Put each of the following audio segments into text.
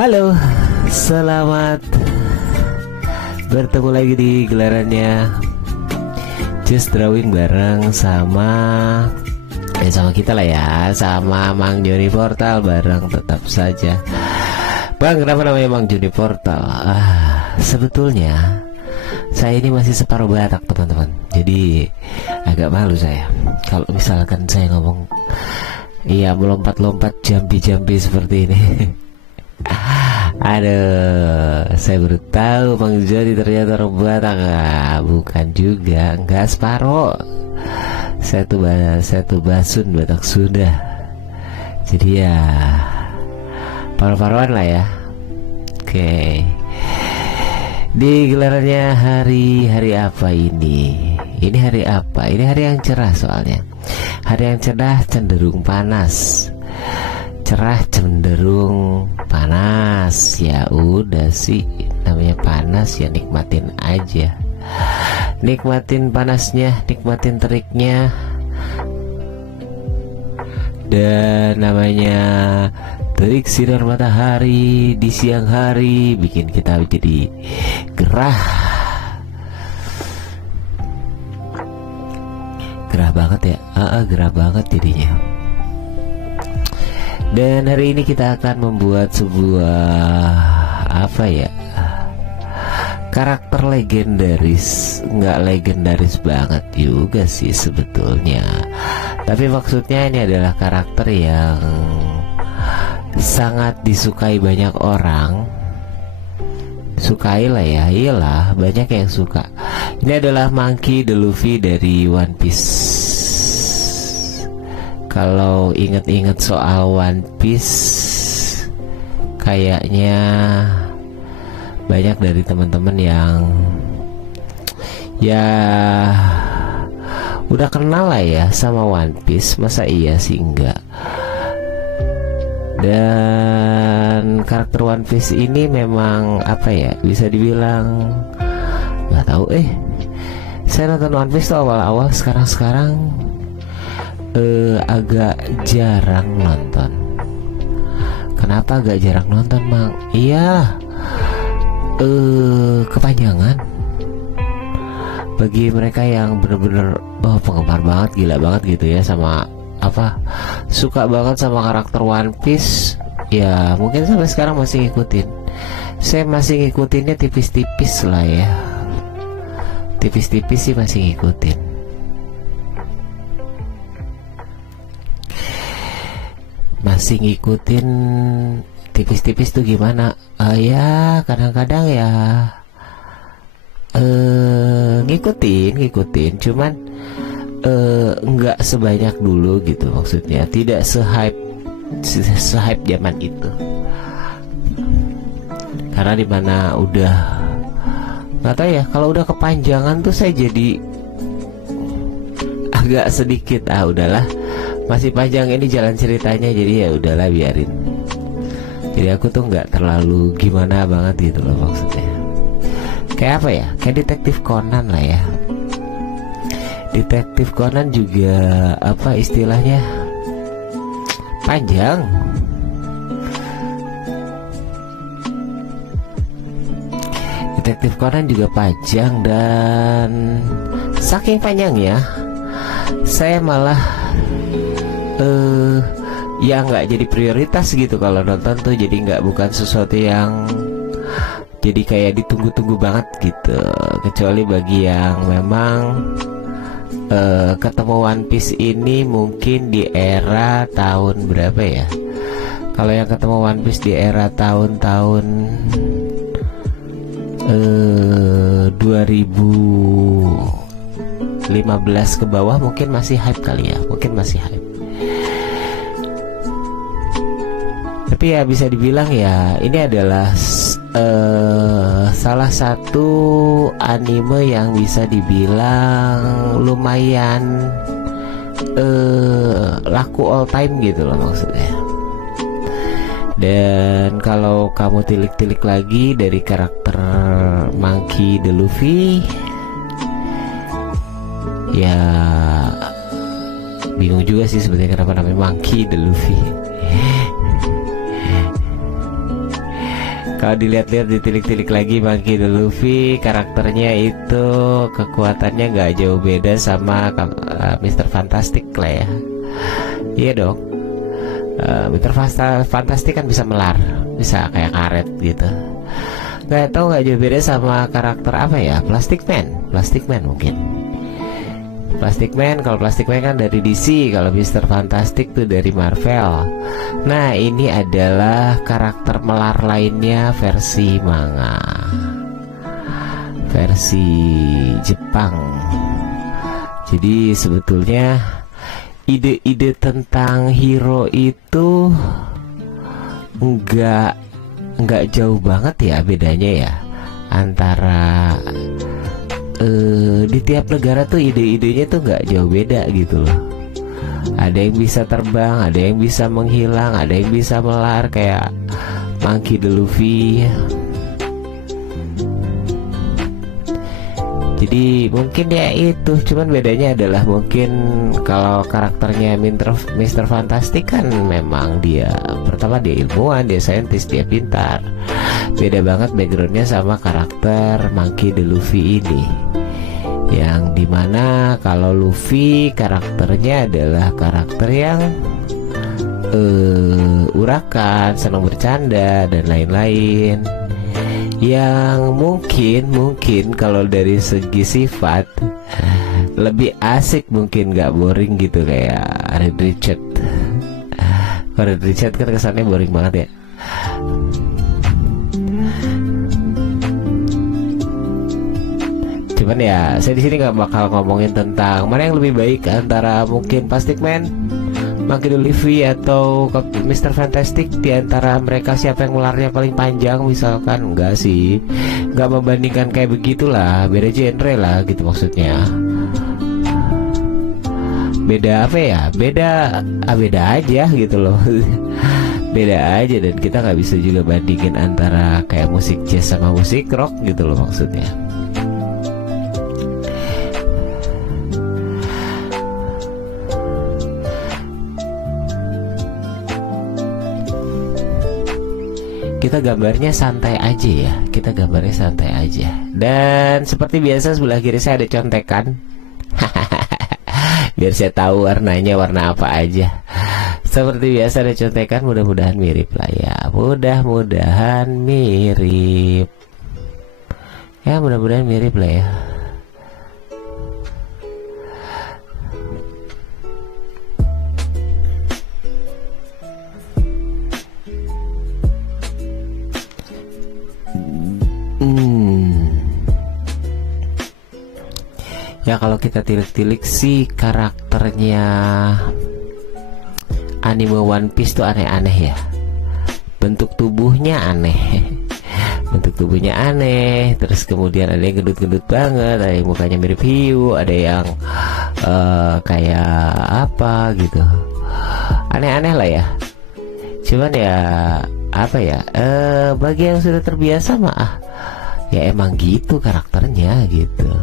Halo, selamat bertemu lagi di gelarannya Just Drawing bareng sama kita lah ya, sama Mang Joni Portal bareng tetap saja. Bang, kenapa namanya Mang Joni Portal? Sebetulnya saya ini masih separuh Batak teman-teman, jadi agak malu saya kalau misalkan saya ngomong iya melompat-lompat jambi-jambi seperti ini. Aduh, saya baru tahu Bang Joni ternyata orang Batak. Bukan juga, enggak separuh. Saya tuh Basun, Batak Sunda. Jadi ya paruh-paruhan lah ya. Oke. Di gelarannya hari apa ini? Ini hari apa? Ini hari yang cerah soalnya. Hari yang cerah cenderung panas. Cerah cenderung panas. Ya udah sih, namanya panas ya nikmatin aja. Nikmatin panasnya, nikmatin teriknya. Dan namanya terik sinar matahari di siang hari bikin kita jadi gerah. Gerah banget ya. Gerah banget jadinya. Dan hari ini kita akan membuat sebuah karakter legendaris. Nggak legendaris banget juga sih sebetulnya, tapi maksudnya ini adalah karakter yang sangat disukai banyak orang. Sukai lah ya, iyalah banyak yang suka. Ini adalah Monkey D. Luffy dari One Piece. Kalau inget-inget soal One Piece, kayaknya banyak dari teman-teman yang ya udah kenal lah ya sama One Piece. Masa iya sih enggak? Dan karakter One Piece ini memang bisa dibilang nggak tahu. Saya nonton One Piece tuh awal-awal, sekarang agak jarang nonton. Kenapa agak jarang nonton, Mang? Iya, kepanjangan. Bagi mereka yang bener-bener penggemar banget, gila banget gitu ya sama suka banget sama karakter One Piece, ya mungkin sampai sekarang masih ngikutin. Saya masih ngikutinnya tipis-tipis lah ya, tipis-tipis sih masih ngikutin. Masih ngikutin tipis-tipis tuh gimana? Ya kadang-kadang ya ngikutin, cuman nggak sebanyak dulu gitu, maksudnya tidak se-hype zaman itu. Karena dimana udah nggak tahu ya, kalau udah kepanjangan tuh saya jadi agak sedikit udahlah, masih panjang ini jalan ceritanya, jadi ya udahlah biarin. Jadi aku tuh nggak terlalu gimana banget gitu loh maksudnya. Kayak kayak Detektif Conan lah ya. Detektif Conan juga istilahnya panjang. Detektif Conan juga panjang, dan saking panjangnya saya malah ya nggak jadi prioritas gitu kalau nonton tuh. Jadi bukan sesuatu yang jadi kayak ditunggu-tunggu banget gitu, kecuali bagi yang memang ketemu One Piece ini mungkin di era tahun berapa ya. Kalau yang ketemu One Piece di era tahun-tahun 2015 ke bawah mungkin masih hype kali ya, mungkin masih hype. Tapi ya bisa dibilang ya ini adalah salah satu anime yang bisa dibilang lumayan laku all time gitu loh maksudnya. Dan kalau kamu tilik-tilik lagi dari karakter Monkey D. Luffy, ya bingung juga sih sebenarnya kenapa namanya Monkey D. Luffy. Kalau dilihat-lihat ditilik-tilik lagi Monkey D. Luffy karakternya itu kekuatannya nggak jauh beda sama Mr. Fantastic lah ya. Iya dong. Mr. Fantastic kan bisa melar, bisa kayak karet gitu. Nggak tahu nggak jauh beda sama karakter apa ya? Plastic Man mungkin. Plastic Man, kalau Plastic Man kan dari DC, kalau Mr. Fantastic tuh dari Marvel. Nah, ini adalah karakter melar lainnya versi manga, versi Jepang. Jadi sebetulnya ide-ide tentang hero itu nggak jauh banget ya bedanya ya antara di tiap negara tuh ide-idenya tuh nggak jauh beda gitu loh. Ada yang bisa terbang, ada yang bisa menghilang, ada yang bisa melar kayak Monkey D. Luffy. Jadi mungkin ya itu, cuman bedanya adalah mungkin kalau karakternya Mr. Fantastic kan memang dia pertama dia ilmuwan, dia saintis, dia pintar. Beda banget backgroundnya sama karakter Monkey D. Luffy ini, yang dimana kalau Luffy karakternya adalah karakter yang urakan, senang bercanda dan lain-lain, yang mungkin kalau dari segi sifat lebih asik, mungkin nggak boring gitu kayak Reed Richard. Kalau Reed Richard kan kesannya boring banget ya. Cuman ya saya di sini nggak bakal ngomongin tentang mana yang lebih baik antara mungkin Plastic Man, Monkey D. Luffy atau Mr. Fantastic. Di antara mereka siapa yang melarnya paling panjang misalkan, enggak sih, nggak membandingkan kayak begitulah, beda genre lah gitu maksudnya. Beda apa ya, beda aja gitu loh. Beda aja, dan kita nggak bisa juga bandingin antara kayak musik jazz sama musik rock gitu loh maksudnya. Kita gambarnya santai aja ya, kita gambarnya santai aja. Dan seperti biasa sebelah kiri saya ada contekan. Biar saya tahu warnanya warna apa aja. Seperti biasa ada contekan, mudah-mudahan mirip lah ya. Mudah-mudahan mirip. Ya mudah-mudahan mirip lah ya. Ya kalau kita tilik-tilik sih karakternya anime One Piece tuh aneh-aneh ya. Bentuk tubuhnya aneh. Bentuk tubuhnya aneh. Terus kemudian ada yang gendut-gendut banget, ada yang mukanya mirip hiu, ada yang kayak apa gitu. Aneh-aneh lah ya. Cuman ya apa ya, bagi yang sudah terbiasa mah ya emang gitu karakternya gitu.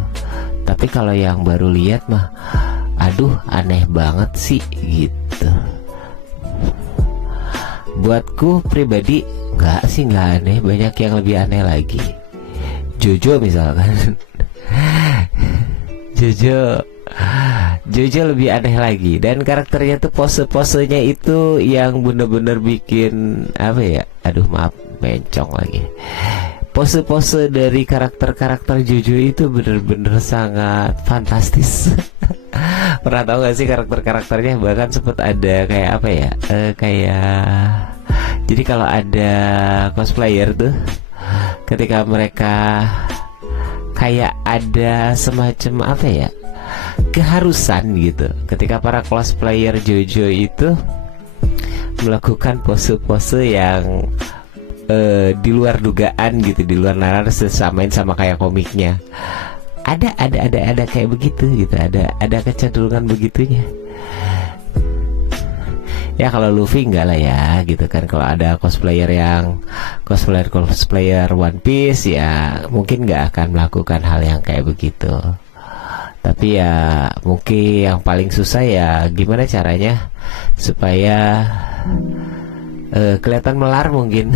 Tapi kalau yang baru lihat mah aduh aneh banget sih gitu. Buatku pribadi nggak aneh, banyak yang lebih aneh lagi. Jojo misalkan. Jojo lebih aneh lagi, dan karakternya tuh pose-posenya itu yang bener-bener bikin apa ya, aduh maaf bencong lagi. Pose-pose dari karakter-karakter Jojo itu bener-bener sangat fantastis. Pernah tahu gak sih karakter-karakternya? Bahkan sempat ada kayak apa ya, jadi kalau ada cosplayer tuh, ketika mereka kayak ada semacam apa ya, keharusan gitu, ketika para cosplayer Jojo itu melakukan pose-pose yang di luar dugaan gitu, di luar nalar, sesamain sama kayak komiknya. Ada kayak begitu gitu, ada kecenderungan begitunya. Ya kalau Luffy enggak lah ya gitu kan. Kalau ada cosplayer One Piece ya mungkin nggak akan melakukan hal yang kayak begitu. Tapi ya mungkin yang paling susah ya gimana caranya supaya kelihatan melar mungkin.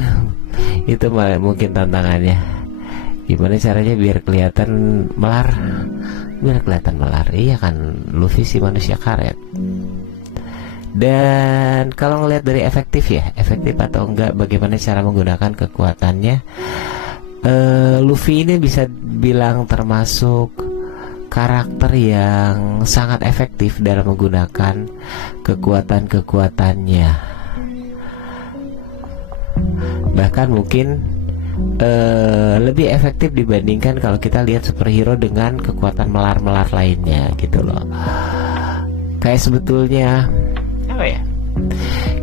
Itu mungkin tantangannya. Gimana caranya biar kelihatan melar? Biar kelihatan melar. Iya kan, Luffy si manusia karet. Dan kalau ngelihat dari efektif atau enggak, bagaimana cara menggunakan kekuatannya, Luffy ini bisa bilang termasuk karakter yang sangat efektif dalam menggunakan kekuatan-kekuatannya. Bahkan mungkin lebih efektif dibandingkan kalau kita lihat superhero dengan kekuatan melar-melar lainnya gitu loh. Kayak sebetulnya apa ya,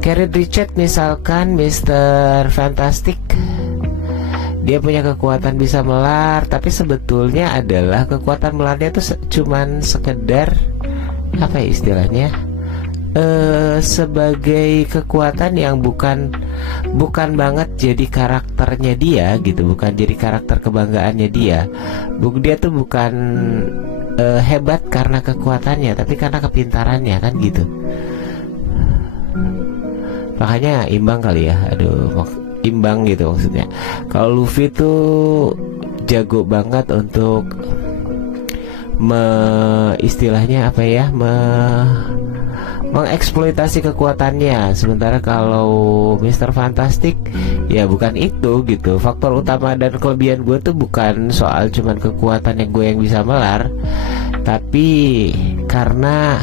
Reed Richards misalkan, Mr. Fantastic, dia punya kekuatan bisa melar, tapi sebetulnya adalah kekuatan melarnya itu cuman sekedar apa ya istilahnya, sebagai kekuatan yang bukan banget jadi karakternya dia gitu, bukan jadi karakter kebanggaannya dia. Dia tuh bukan hebat karena kekuatannya, tapi karena kepintarannya kan gitu. Makanya imbang kali ya, imbang gitu maksudnya. Kalau Luffy tuh jago banget untuk istilahnya apa ya, mengeksploitasi kekuatannya. Sementara kalau Mr. Fantastic ya bukan itu gitu. Faktor utama dan kelebihan gue tuh bukan soal cuman kekuatan yang gue yang bisa melar, tapi karena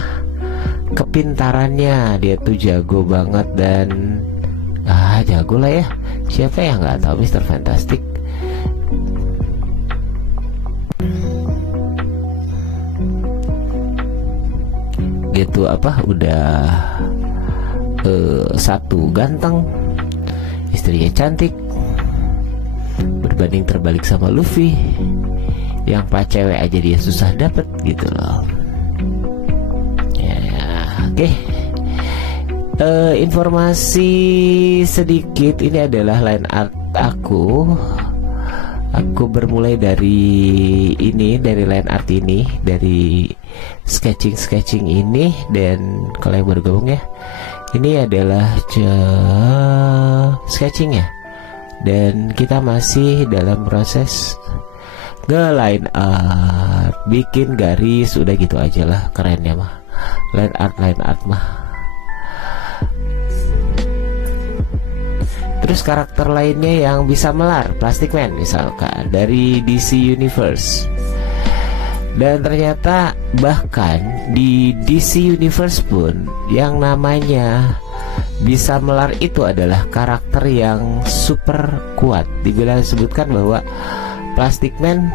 kepintarannya. Dia tuh jago banget dan jago lah ya. Siapa yang nggak tahu Mr. Fantastic? Gitu apa? Udah satu ganteng, istrinya cantik, berbanding terbalik sama Luffy yang cewek aja dia susah dapet gitu loh. Oke. Informasi sedikit, ini adalah line art aku. Aku bermulai dari line art ini, dari sketching ini. Dan kalau yang baru gabung ya, ini adalah sketching ya. Dan kita masih dalam proses line art, bikin garis, udah gitu aja lah kerennya mah. Line art mah. Terus karakter lainnya yang bisa melar, Plastic Man misalkan dari DC Universe. Dan ternyata bahkan di DC Universe pun yang namanya bisa melar itu adalah karakter yang super kuat. Disebutkan bahwa Plastic Man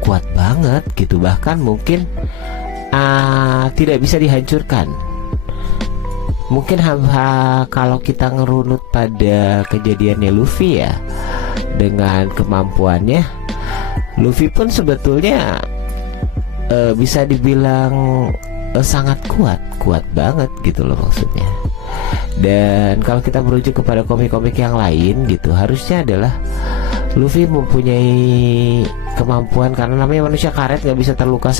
kuat banget gitu, bahkan mungkin tidak bisa dihancurkan. Mungkin kalau kita ngerunut pada kejadiannya Luffy ya, dengan kemampuannya, Luffy pun sebetulnya bisa dibilang sangat kuat banget gitu loh maksudnya. Dan kalau kita merujuk kepada komik-komik yang lain gitu, harusnya adalah Luffy mempunyai kemampuan, karena namanya manusia karet, nggak bisa terluka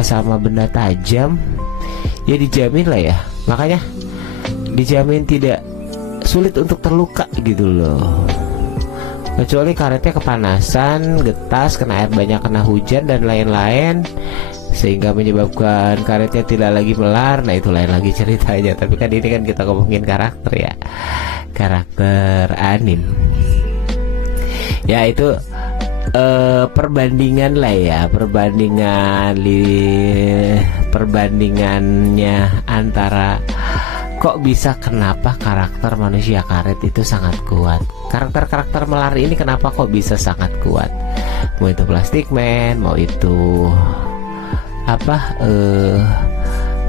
sama benda tajam. Ya dijamin lah ya, makanya dijamin tidak sulit untuk terluka gitu loh. Kecuali karetnya kepanasan, getas, kena air banyak, kena hujan dan lain-lain, sehingga menyebabkan karetnya tidak lagi melar. Nah itu lain lagi ceritanya. Tapi kan ini kan kita ngomongin karakter ya, karakter anime. Ya itu perbandingan lah ya, perbandingannya antara kok bisa, kenapa karakter manusia karet itu sangat kuat, karakter melar ini kenapa kok bisa sangat kuat. Mau itu Plastic Man, mau itu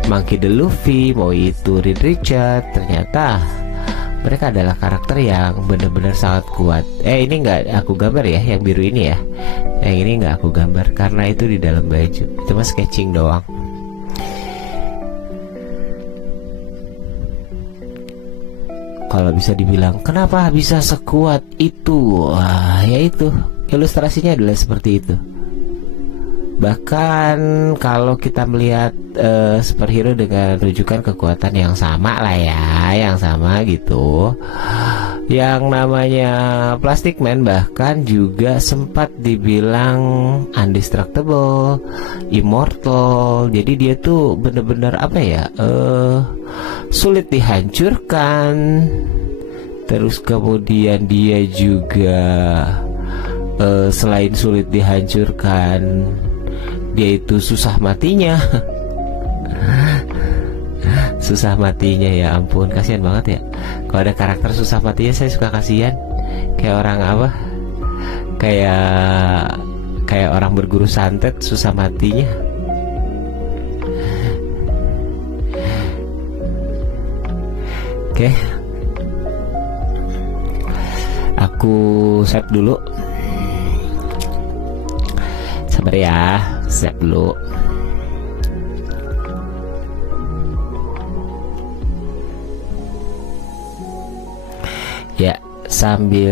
Monkey D. Luffy, mau itu Reed Richards, ternyata mereka adalah karakter yang benar-benar sangat kuat. Ini nggak aku gambar ya, yang biru ini ya. Yang ini nggak aku gambar karena itu di dalam baju. Itu mah sketching doang. Kalau bisa dibilang kenapa bisa sekuat itu, ya itu ilustrasinya adalah seperti itu. Bahkan kalau kita melihat superhero dengan rujukan kekuatan yang sama lah ya, yang sama gitu, yang namanya Plastic Man bahkan juga sempat dibilang indestructible, immortal. Jadi dia tuh bener-bener apa ya, sulit dihancurkan. Terus kemudian dia juga selain sulit dihancurkan, dia itu susah matinya. Susah matinya, ya ampun, kasihan banget ya. Kalau ada karakter susah matinya saya suka kasihan. Kayak orang apa? Kayak orang berguru santet susah matinya. Oke. Aku save dulu. Sabar ya, save dulu. Ya, sambil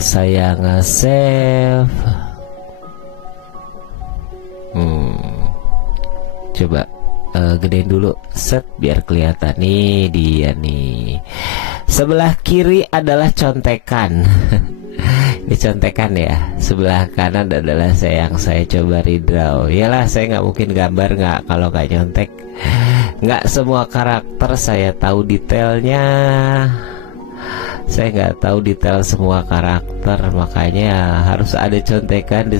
saya nge-save, coba gedein dulu, set, biar kelihatan nih dia nih. Sebelah kiri adalah contekan. Ini contekan ya. Sebelah kanan adalah yang saya coba redraw. Yalah, saya nggak mungkin gambar nggak kalau nggak nyontek. Nggak semua karakter saya tahu detailnya. Saya nggak tahu detail semua karakter, makanya harus ada contekan di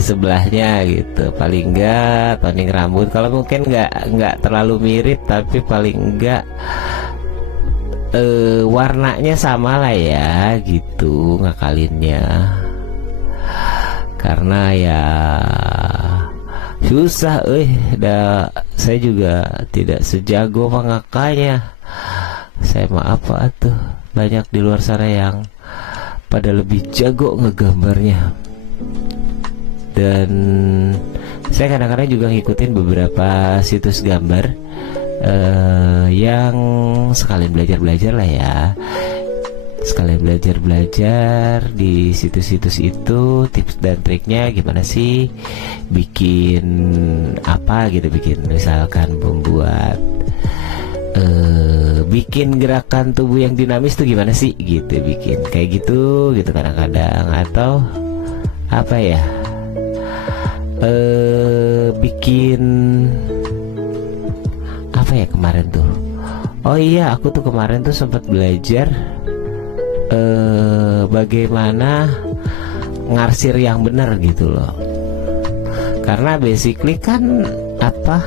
sebelahnya gitu. Paling enggak toning rambut, kalau mungkin nggak terlalu mirip, tapi paling enggak warnanya sama lah ya gitu ngakalinnya. Karena ya susah, saya juga tidak sejago mengakanya. Saya maaf Pak tuh, banyak di luar sana yang pada lebih jago ngegambarnya. Dan saya kadang-kadang juga ngikutin beberapa situs gambar yang sekalian belajar-belajar lah ya. Sekalian belajar-belajar di situs-situs itu, tips dan triknya gimana sih bikin apa gitu, bikin misalkan membuat bikin gerakan tubuh yang dinamis tuh gimana sih gitu, bikin kayak gitu kadang-kadang. Atau apa ya, bikin apa ya kemarin tuh, oh iya aku tuh kemarin tuh sempat belajar bagaimana ngarsir yang benar gitu loh. Karena basically kan apa,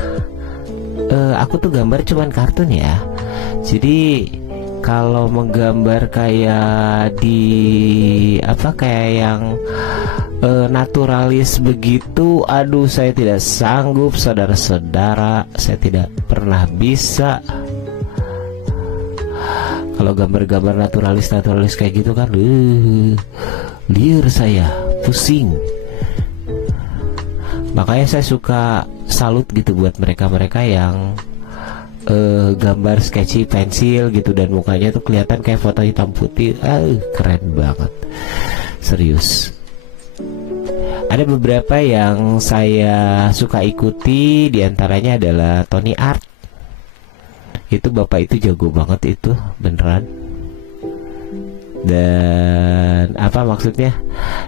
aku tuh gambar cuman kartun ya. Jadi kalau menggambar kayak di apa, kayak yang naturalis begitu, aduh saya tidak sanggup saudara-saudara, saya tidak pernah bisa. Kalau gambar-gambar naturalis kayak gitu kan, liar saya, pusing. Makanya saya suka salut gitu buat mereka-mereka yang gambar sketchy pensil gitu, dan mukanya tuh kelihatan kayak foto hitam putih. Keren banget, serius. Ada beberapa yang saya suka ikuti, diantaranya adalah Tony Art. Itu bapak itu jago banget itu, beneran. Dan apa maksudnya,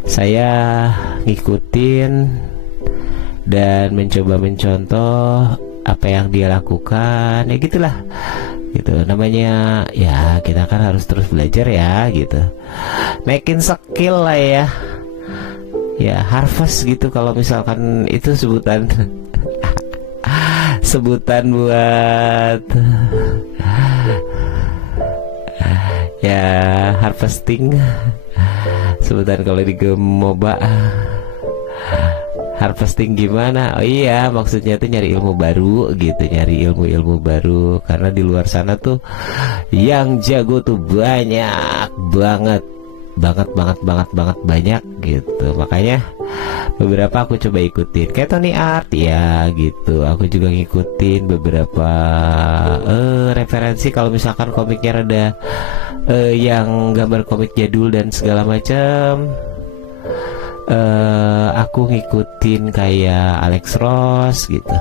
saya ngikutin dan mencoba mencontoh apa yang dia lakukan, ya gitulah gitu. Namanya ya kita kan harus terus belajar ya gitu, naikin skill lah ya. Ya harvest gitu kalau misalkan itu sebutan sebutan buat ya harvesting, sebutan kalau di game MOBA. Harvesting gimana? Oh iya, maksudnya tuh nyari ilmu baru gitu, nyari ilmu-ilmu baru. Karena di luar sana tuh yang jago tuh banyak banget banyak gitu. Makanya beberapa aku coba ikutin, kayak Tony Art ya gitu. Aku juga ngikutin beberapa referensi. Kalau misalkan komiknya rada yang gambar komik jadul dan segala macam, aku ngikutin kayak Alex Ross gitu.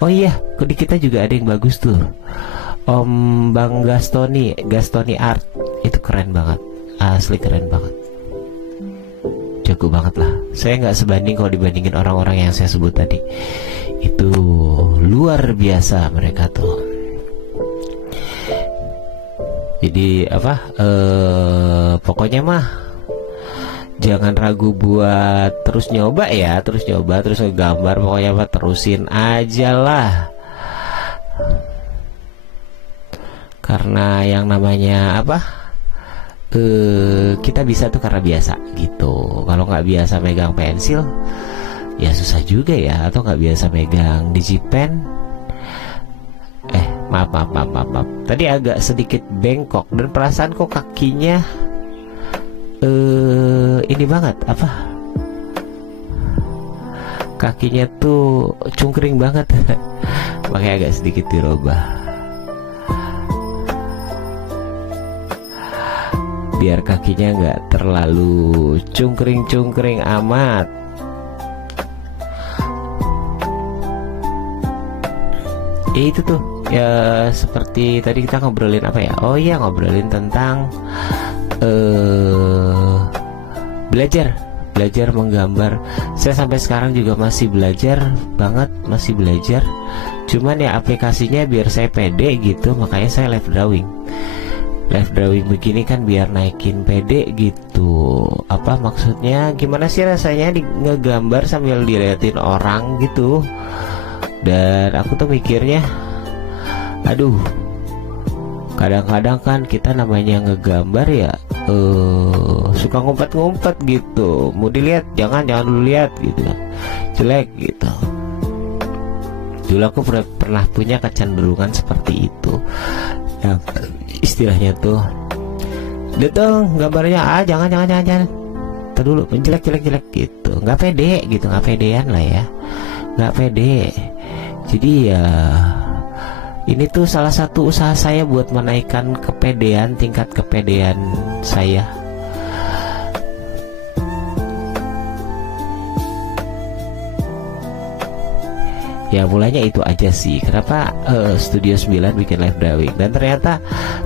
Oh iya, di kita juga ada yang bagus tuh, Om Bang Gastoni Art. Itu keren banget, asli keren banget, jago banget lah. Saya nggak sebanding kalau dibandingin orang-orang yang saya sebut tadi. Itu luar biasa mereka tuh. Jadi pokoknya mah jangan ragu buat terus nyoba ya, terus ngegambar. Pokoknya mah terusin aja lah, karena yang namanya kita bisa tuh karena biasa gitu. Kalau nggak biasa megang pensil ya susah juga ya, atau nggak biasa megang digipen. Maaf. Tadi agak sedikit bengkok dan perasaan kok kakinya ini banget, kakinya tuh cungkring banget. Makanya agak sedikit dirubah biar kakinya nggak terlalu cungkring amat. Itu tuh ya, seperti tadi kita ngobrolin apa ya? Oh iya, ngobrolin tentang belajar menggambar. Saya sampai sekarang juga masih belajar banget, masih belajar. Cuman ya aplikasinya biar saya pede gitu, makanya saya live drawing begini kan biar naikin pede gitu. Apa maksudnya, gimana sih rasanya ngegambar sambil diliatin orang gitu. Dan aku tuh mikirnya, aduh, kadang-kadang kan kita namanya ngegambar ya suka ngumpet-ngumpet gitu. Mau dilihat jangan dulu lihat gitu, jelek gitu. Dulu aku pernah punya kecenderungan seperti itu, yang istilahnya tuh, dong gambarnya jangan dulu jelek gitu, nggak pede gitu, nggak pedean lah ya, nggak pede. Jadi ya ini tuh salah satu usaha saya buat menaikkan kepedean, tingkat kepedean saya. Ya mulainya itu aja sih. Kenapa Studio 9 bikin live drawing. Dan ternyata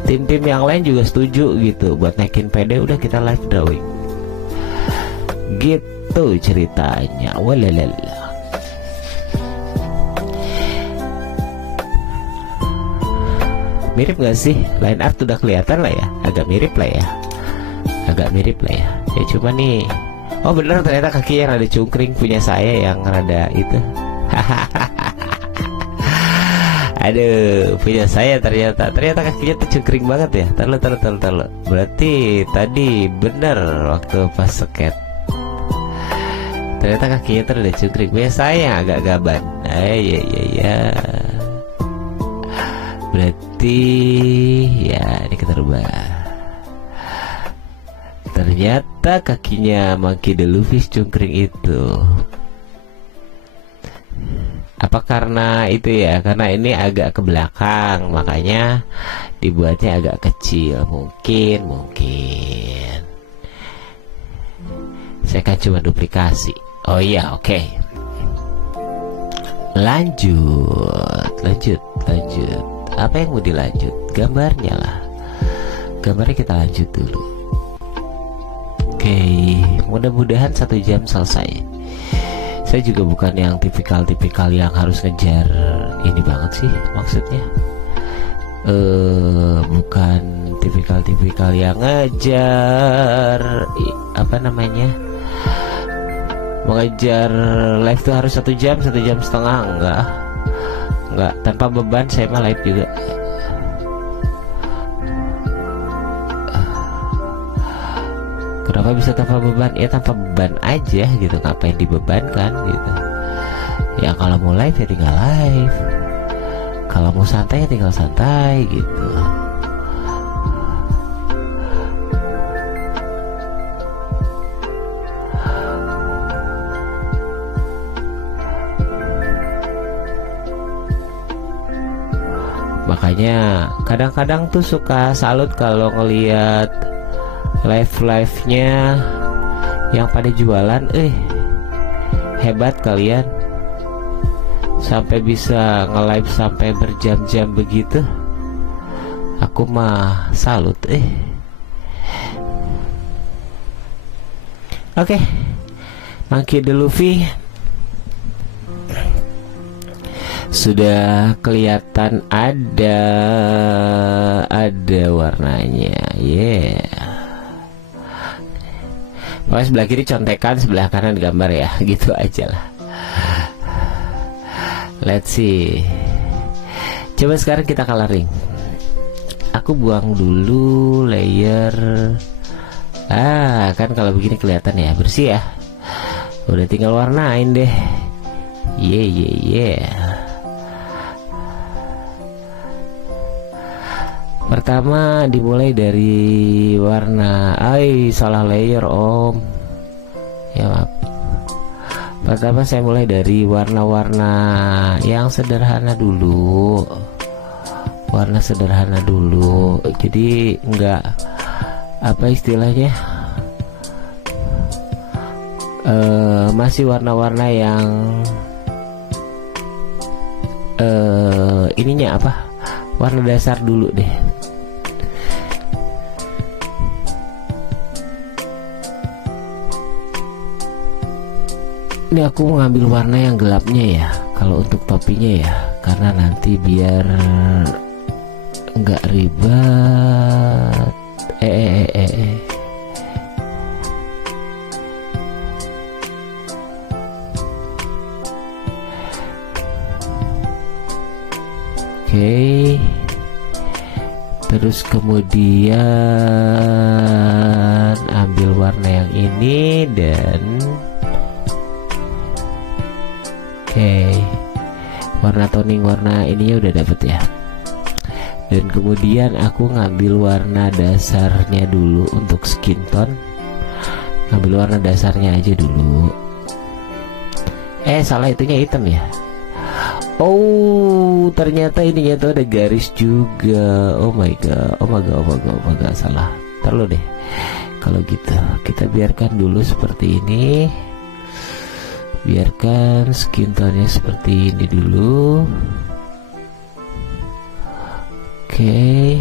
tim-tim yang lain juga setuju gitu. Buat naikin pede udah kita live drawing. Gitu ceritanya. Walalala. Mirip gak sih? Line art udah kelihatan lah ya. Agak mirip lah ya. Ya cuma nih, oh bener, ternyata kakinya rada cungkring punya saya yang rada itu. Aduh, punya saya ternyata kakinya tuh cungkring banget ya. Taruh. Berarti tadi bener waktu pas sket. Ternyata kakinya tuh rada cungkring. Punya saya yang agak gaban. Ya. Berarti ya ini kita rubah. Ternyata kakinya Monkey the Luffy cungkring itu. Apa karena itu ya? Karena ini agak ke belakang, makanya dibuatnya agak kecil. Mungkin saya kan cuma duplikasi. Oh iya, oke. Lanjut. Apa yang mau dilanjut? Gambarnya lah. Gambarnya kita lanjut dulu. Oke, mudah-mudahan 1 jam selesai. Saya juga bukan yang tipikal yang harus ngejar ini banget sih, maksudnya bukan tipikal yang ngejar mengejar live tuh harus 1 jam, 1 jam setengah. Enggak, tanpa beban saya mah live juga. Kenapa bisa tanpa beban? Ya tanpa beban aja gitu, ngapain dibebankan gitu. Ya kalau mau live ya tinggal live, kalau mau santai ya tinggal santai gitu. Makanya kadang-kadang tuh suka salut kalau ngelihat live-nya yang pada jualan, hebat kalian, sampai bisa nge-live sampai berjam-jam begitu. Aku mah salut. Oke, Monkey D. Luffy sudah kelihatan ada warnanya. Pokoknya sebelah kiri contekan, sebelah kanan gambar ya, gitu aja lah. Let's see. Coba sekarang kita coloring. Aku buang dulu layer. Kan kalau begini kelihatan ya, bersih ya. Udah tinggal warnain deh. Pertama dimulai dari warna. Salah layer om. Ya maaf. Pertama saya mulai dari warna-warna yang sederhana dulu. Warna sederhana dulu. Jadi enggak, apa istilahnya, masih warna-warna yang ininya apa, warna dasar dulu deh. Ini aku mengambil warna yang gelapnya ya, kalau untuk topinya ya, karena nanti biar nggak ribet. Oke. Terus kemudian ambil warna yang ini dan warna toning, warna ininya udah dapet ya. Dan kemudian aku ngambil warna dasarnya dulu untuk skin tone. Ngambil warna dasarnya aja dulu. Salah, itunya hitam ya. Ternyata ininya tuh ada garis juga. Oh my god, salah. Terlalu deh. Kalau gitu kita biarkan dulu seperti ini. Biarkan skin tone-nya seperti ini dulu. Oke.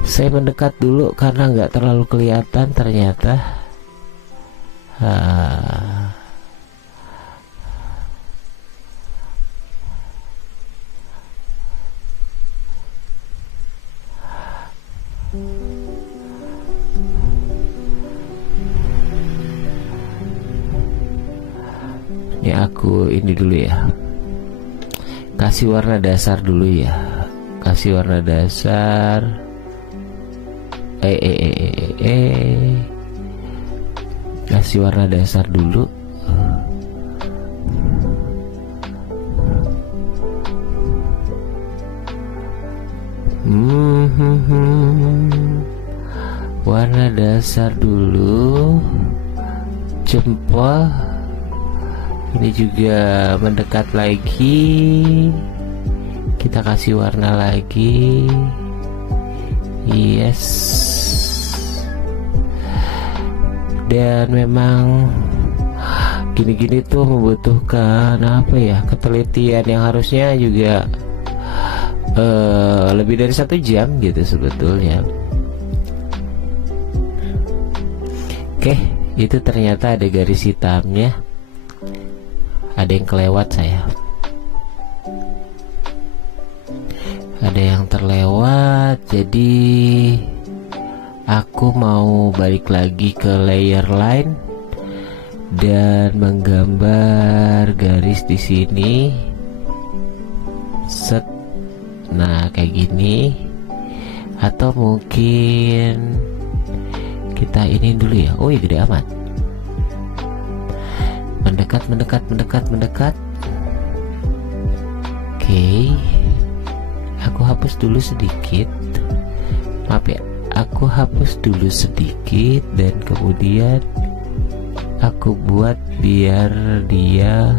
Saya mendekat dulu karena nggak terlalu kelihatan ternyata. Ini aku ini dulu ya, kasih warna dasar dulu ya, kasih warna dasar. Kasih warna dasar dulu. Warna dasar dulu, jempol. Ini juga mendekat lagi. Kita kasih warna lagi. Yes. Dan memang gini-gini tuh membutuhkan apa ya, ketelitian yang harusnya juga lebih dari 1 jam gitu sebetulnya. Oke, itu ternyata ada garis hitamnya. Ada yang kelewat saya. Ada yang terlewat, jadi aku mau balik lagi ke layer line dan menggambar garis di sini. Set. Nah, kayak gini. Atau mungkin kita ini dulu ya. Gede amat. Mendekat. Oke. Aku hapus dulu sedikit. Maaf ya. Aku hapus dulu sedikit dan kemudian aku buat biar dia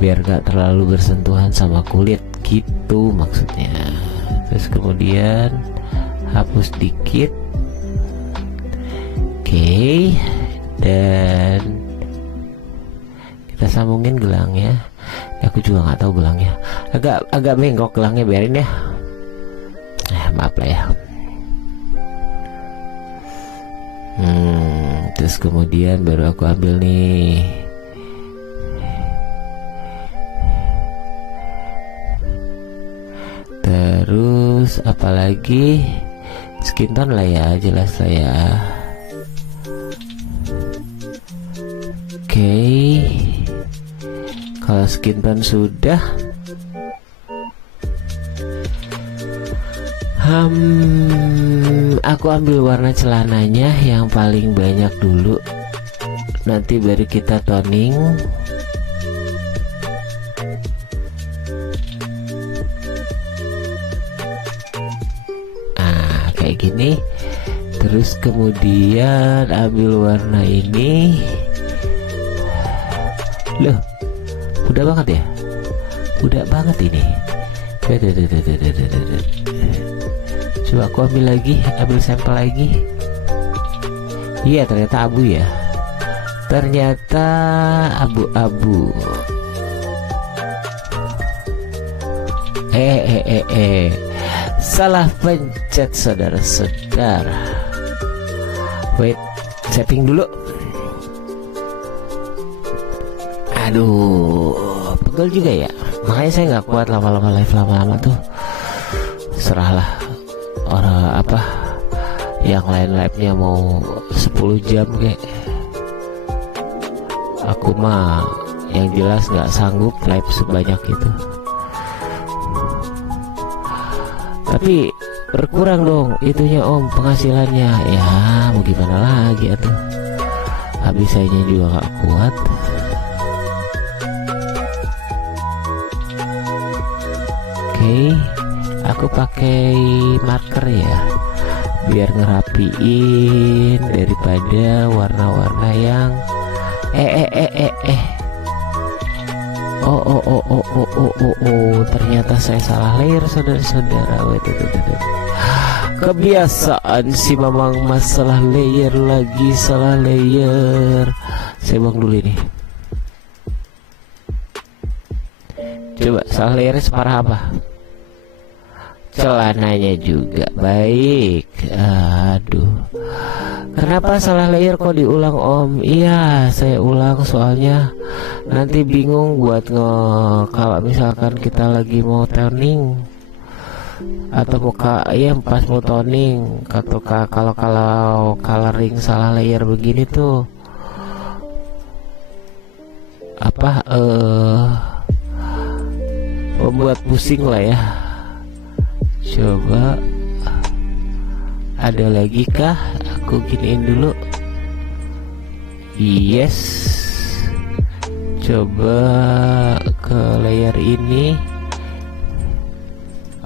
biar gak terlalu bersentuhan sama kulit gitu maksudnya. Terus kemudian hapus dikit. Oke, dan kita sambungin gelangnya. Aku juga nggak tahu gelangnya, agak bengkok gelangnya, biarin ya. Maaf lah ya. Terus kemudian baru aku ambil nih. Terus apalagi skin tone lah ya, jelas lah ya. Oke, kalau skin tone sudah, aku ambil warna celananya yang paling banyak dulu, nanti baru kita toning. Nah, kayak gini. Terus kemudian ambil warna ini. Loh, udah banget ya? Udah banget ini. Coba aku ambil lagi, ambil sampel lagi. Iya, ternyata abu ya. Ternyata abu-abu. Salah pencet saudara-saudara. Wait, setting dulu. Aduh, pegel juga ya. Makanya saya nggak kuat lama-lama live, lama-lama tuh. Serahlah orang apa yang lain live-nya mau 10 jam kayak. Aku mah yang jelas nggak sanggup live sebanyak itu. Tapi berkurang dong itunya om, penghasilannya. Ya mau gimana lagi atuh. Habis sayanya juga nggak kuat. Oke, aku pakai marker ya, biar ngerapiin daripada warna-warna yang ternyata saya salah layer saudara-saudara. Kebiasaan si Mamang masalah layer lagi, salah layer. Saya buang dulu ini. Coba salah layernya separah apa? Celananya juga baik. Aduh, kenapa salah layer kok diulang om? Iya, saya ulang soalnya nanti bingung buat kalau misalkan kita lagi mau toning atau muka ya pas mau toning, atau kalau coloring salah layer begini tuh apa membuat pusing lah ya. Coba ada lagi kah? Aku giniin dulu. Yes. Coba ke layer ini.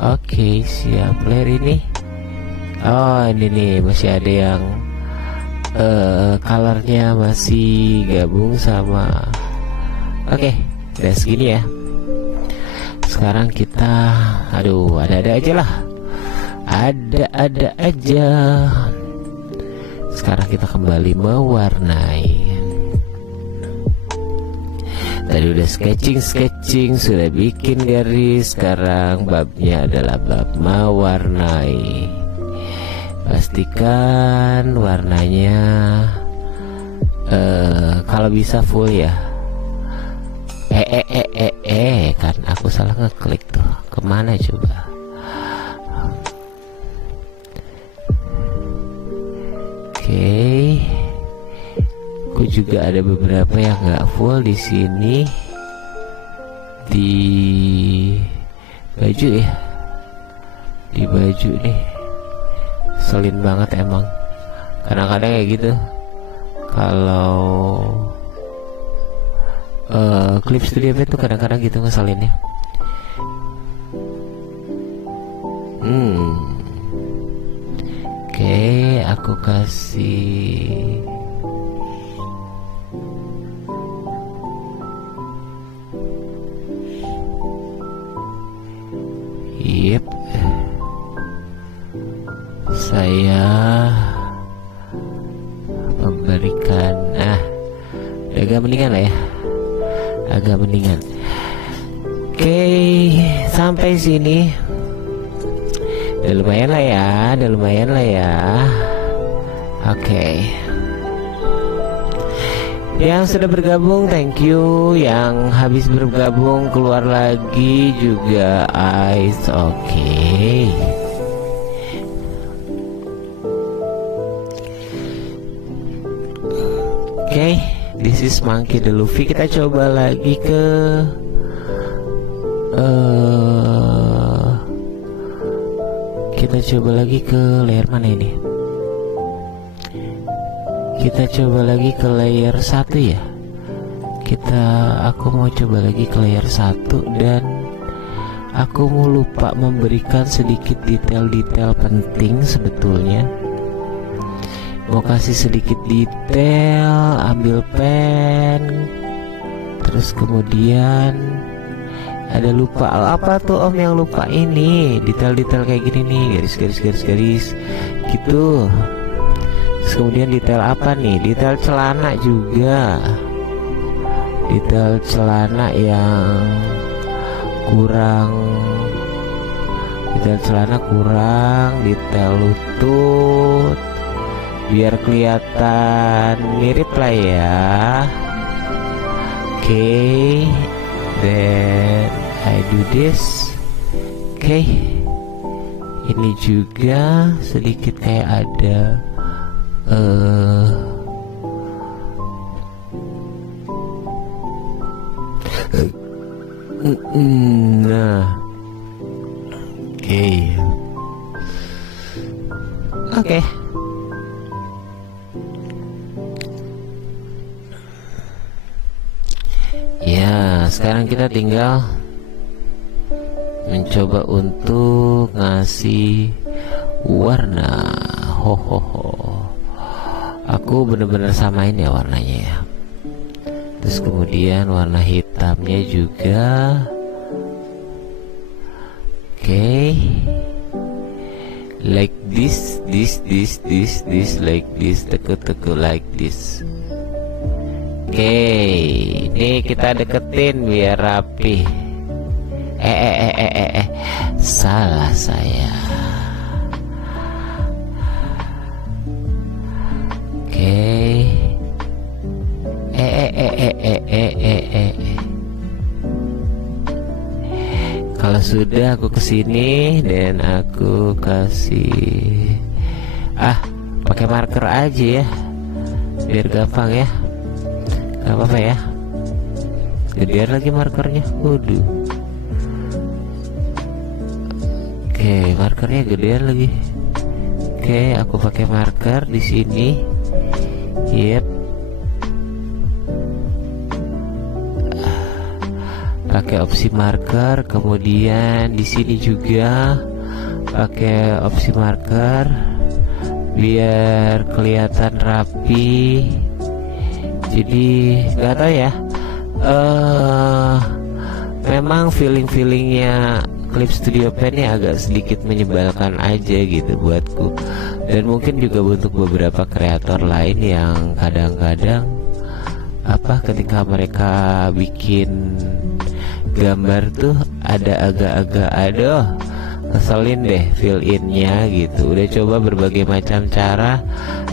Oke, siap. Layer ini. Oh, ini nih masih ada yang colornya masih gabung sama. Oke, udah segini ya. Sekarang kita, aduh, ada-ada aja lah, ada-ada aja. Sekarang kita kembali mewarnai. Tadi udah sketching, sudah bikin garis. Sekarang babnya adalah bab mewarnai. Pastikan warnanya kalau bisa full ya. Kan aku salah ngeklik tuh. Kemana coba? Oke. Aku juga ada beberapa yang nggak full di sini. Di baju ya. Di baju nih. Selin banget emang. Kadang-kadang kayak gitu. Kalau Clip Studio itu kadang-kadang gitu ngeselinnya. Oke, aku kasih saya memberikan agak mendingan lah ya, agak mendingan. Oke, sampai sini udah lumayan lah ya, Oke. Yang sudah bergabung thank you, yang habis bergabung keluar lagi juga ice. Oke. Oke, this is Monkey the Luffy. Kita coba lagi ke layer mana ini? Kita coba lagi ke layer 1 ya. Aku mau coba lagi ke layer 1 dan aku mau lupa memberikan sedikit detail-detail penting sebetulnya. Mau kasih sedikit detail, ambil pen, terus kemudian ada lupa. Apa tuh Om yang lupa ini? Detail-detail kayak gini nih, garis gitu. Terus kemudian detail apa nih? Detail celana juga. Detail celana yang kurang. Detail celana kurang, detail lutut. Biar kelihatan mirip lah ya. Oke. Then I do this. Oke. Ini juga sedikit kayak ada nah, oke. Ya, sekarang kita tinggal mencoba untuk ngasih warna. Aku bener-bener samain ya warnanya ya. Terus kemudian warna hitamnya juga. Oke. Like this, like this, teku like this. Oke, ini kita deketin biar rapi. Salah saya. Oke. Kalau sudah aku kesini dan aku kasih pakai marker aja ya, biar gampang ya. Gak apa-apa ya. Gedean lagi markernya. Waduh. Oke, markernya gedean lagi. Oke, aku pakai marker di sini. Yep. Pakai opsi marker, kemudian di sini juga pakai opsi marker biar kelihatan rapi. Jadi nggak tahu ya. Memang feelingnya Clip Studio Pen ini agak sedikit menyebalkan aja gitu buatku, dan mungkin juga untuk beberapa kreator lain yang kadang-kadang ketika mereka bikin gambar tuh ada agak-agak ngeselin deh fill innya gitu. Udah coba berbagai macam cara,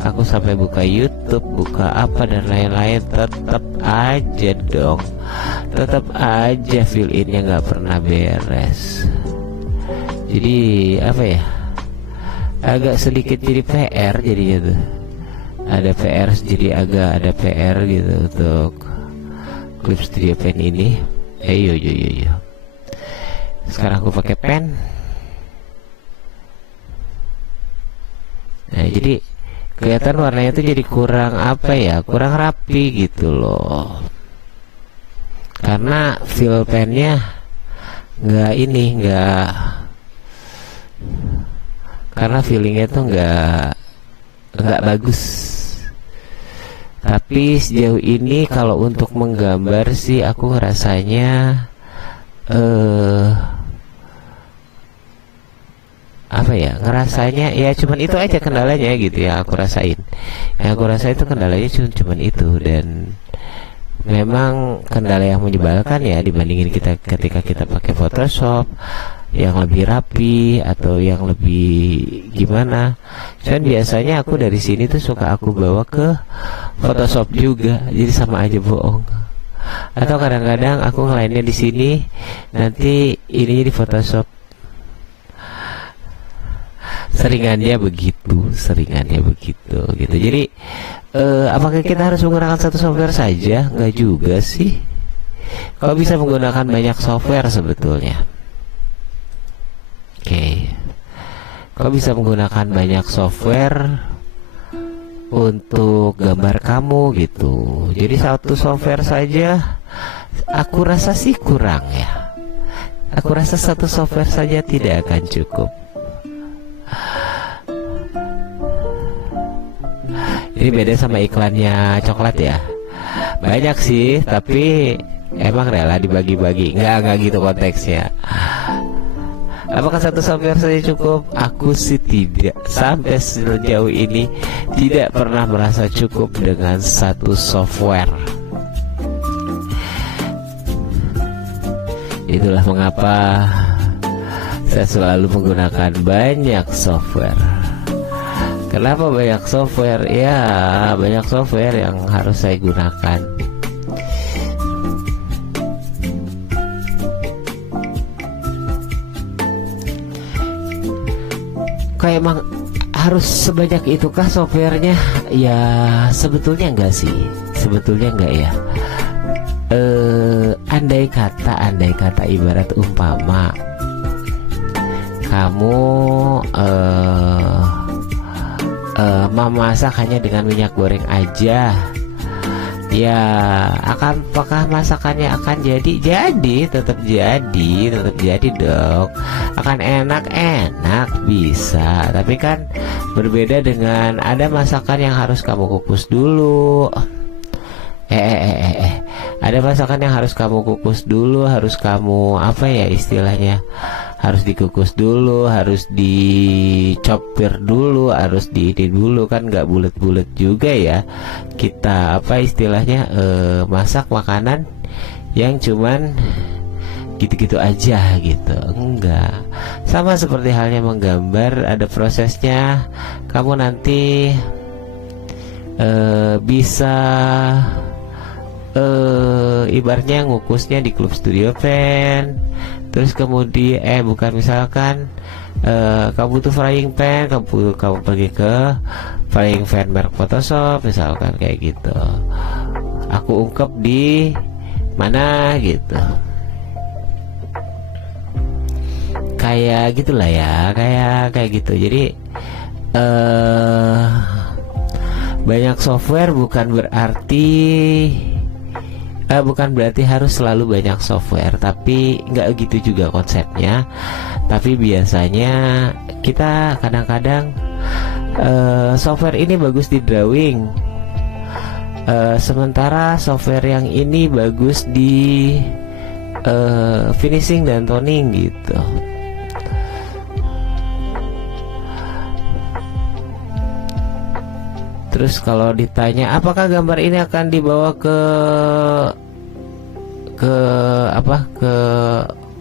aku sampai buka YouTube, buka apa dan lain-lain, tetap aja fill innya nggak pernah beres. Jadi agak sedikit jadi PR jadinya tuh. Ada PR, jadi agak ada PR gitu untuk Clip Studio Pen ini. Yo. Sekarang aku pakai pen. Nah, jadi kelihatan warnanya tuh jadi kurang kurang rapi gitu loh. Karena fill pennya karena feelingnya tuh nggak bagus. Tapi sejauh ini kalau untuk menggambar sih aku rasanya apa ya, ngerasanya ya cuman itu aja kendalanya gitu ya. Aku rasain, yang aku rasa itu kendalanya cuman itu. Dan memang kendala yang menyebalkan ya dibandingin kita ketika kita pakai Photoshop yang lebih rapi atau yang lebih gimana. Cuman biasanya aku dari sini tuh suka aku bawa ke Photoshop juga, jadi sama aja bohong. Atau kadang-kadang aku ngelainnya di sini, nanti ininya di Photoshop. Seringannya begitu gitu. Jadi apakah kita harus menggunakan satu software saja? Enggak juga sih. Kalau bisa menggunakan banyak software sebetulnya. Oke. Kalau bisa menggunakan banyak software untuk gambar kamu gitu. Jadi satu software saja aku rasa sih kurang ya. Aku rasa satu software saja tidak akan cukup. Ini beda sama iklannya coklat ya. Banyak sih, tapi emang rela dibagi-bagi. Enggak gitu konteksnya. Apakah satu software saja cukup? Aku sih tidak. Sampai sejauh ini tidak pernah merasa cukup dengan satu software. Itulah mengapa saya selalu menggunakan banyak software. Kenapa banyak software? Ya, banyak software yang harus saya gunakan. Kayak emang harus sebanyak itukah softwarenya? Ya sebetulnya enggak sih. Sebetulnya enggak ya. Andai kata ibarat umpama kamu memasak hanya dengan minyak goreng aja, ya apakah masakannya akan tetap jadi dong. Akan enak bisa, tapi kan berbeda dengan ada masakan yang harus kamu kukus dulu. Ada masakan yang harus kamu kukus dulu, harus kamu apa ya istilahnya, harus dikukus dulu, harus dicopir dulu, harus diini dulu, kan nggak bulet-bulet juga ya kita apa istilahnya masak makanan yang cuman gitu-gitu aja gitu. Enggak, sama seperti halnya menggambar, ada prosesnya. Kamu nanti bisa ibaratnya ngukusnya di Club Studio Pen, terus kemudian bukan misalkan kamu butuh frying pan, kamu pergi ke frying pan merek Photoshop misalkan kayak gitu. Aku ungkap di mana gitu, kayak gitulah ya, kayak gitu. Jadi banyak software bukan berarti harus selalu banyak software, tapi nggak gitu juga konsepnya. Tapi biasanya kita kadang-kadang software ini bagus di drawing, sementara software yang ini bagus di finishing dan toning gitu. Terus kalau ditanya apakah gambar ini akan dibawa ke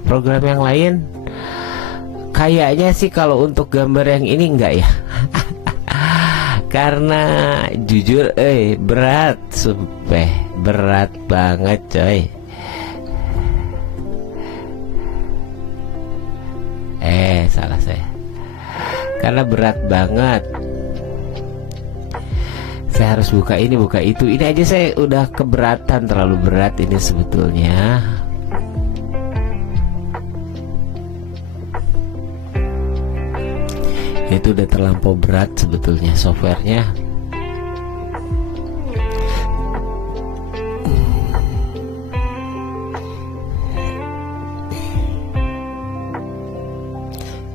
program yang lain, kayaknya sih kalau untuk gambar yang ini enggak ya. Karena jujur berat banget coy. Salah saya, karena berat banget. Saya harus buka ini buka itu, ini aja saya udah keberatan, terlalu berat ini sebetulnya. Itu udah terlampau berat sebetulnya softwarenya.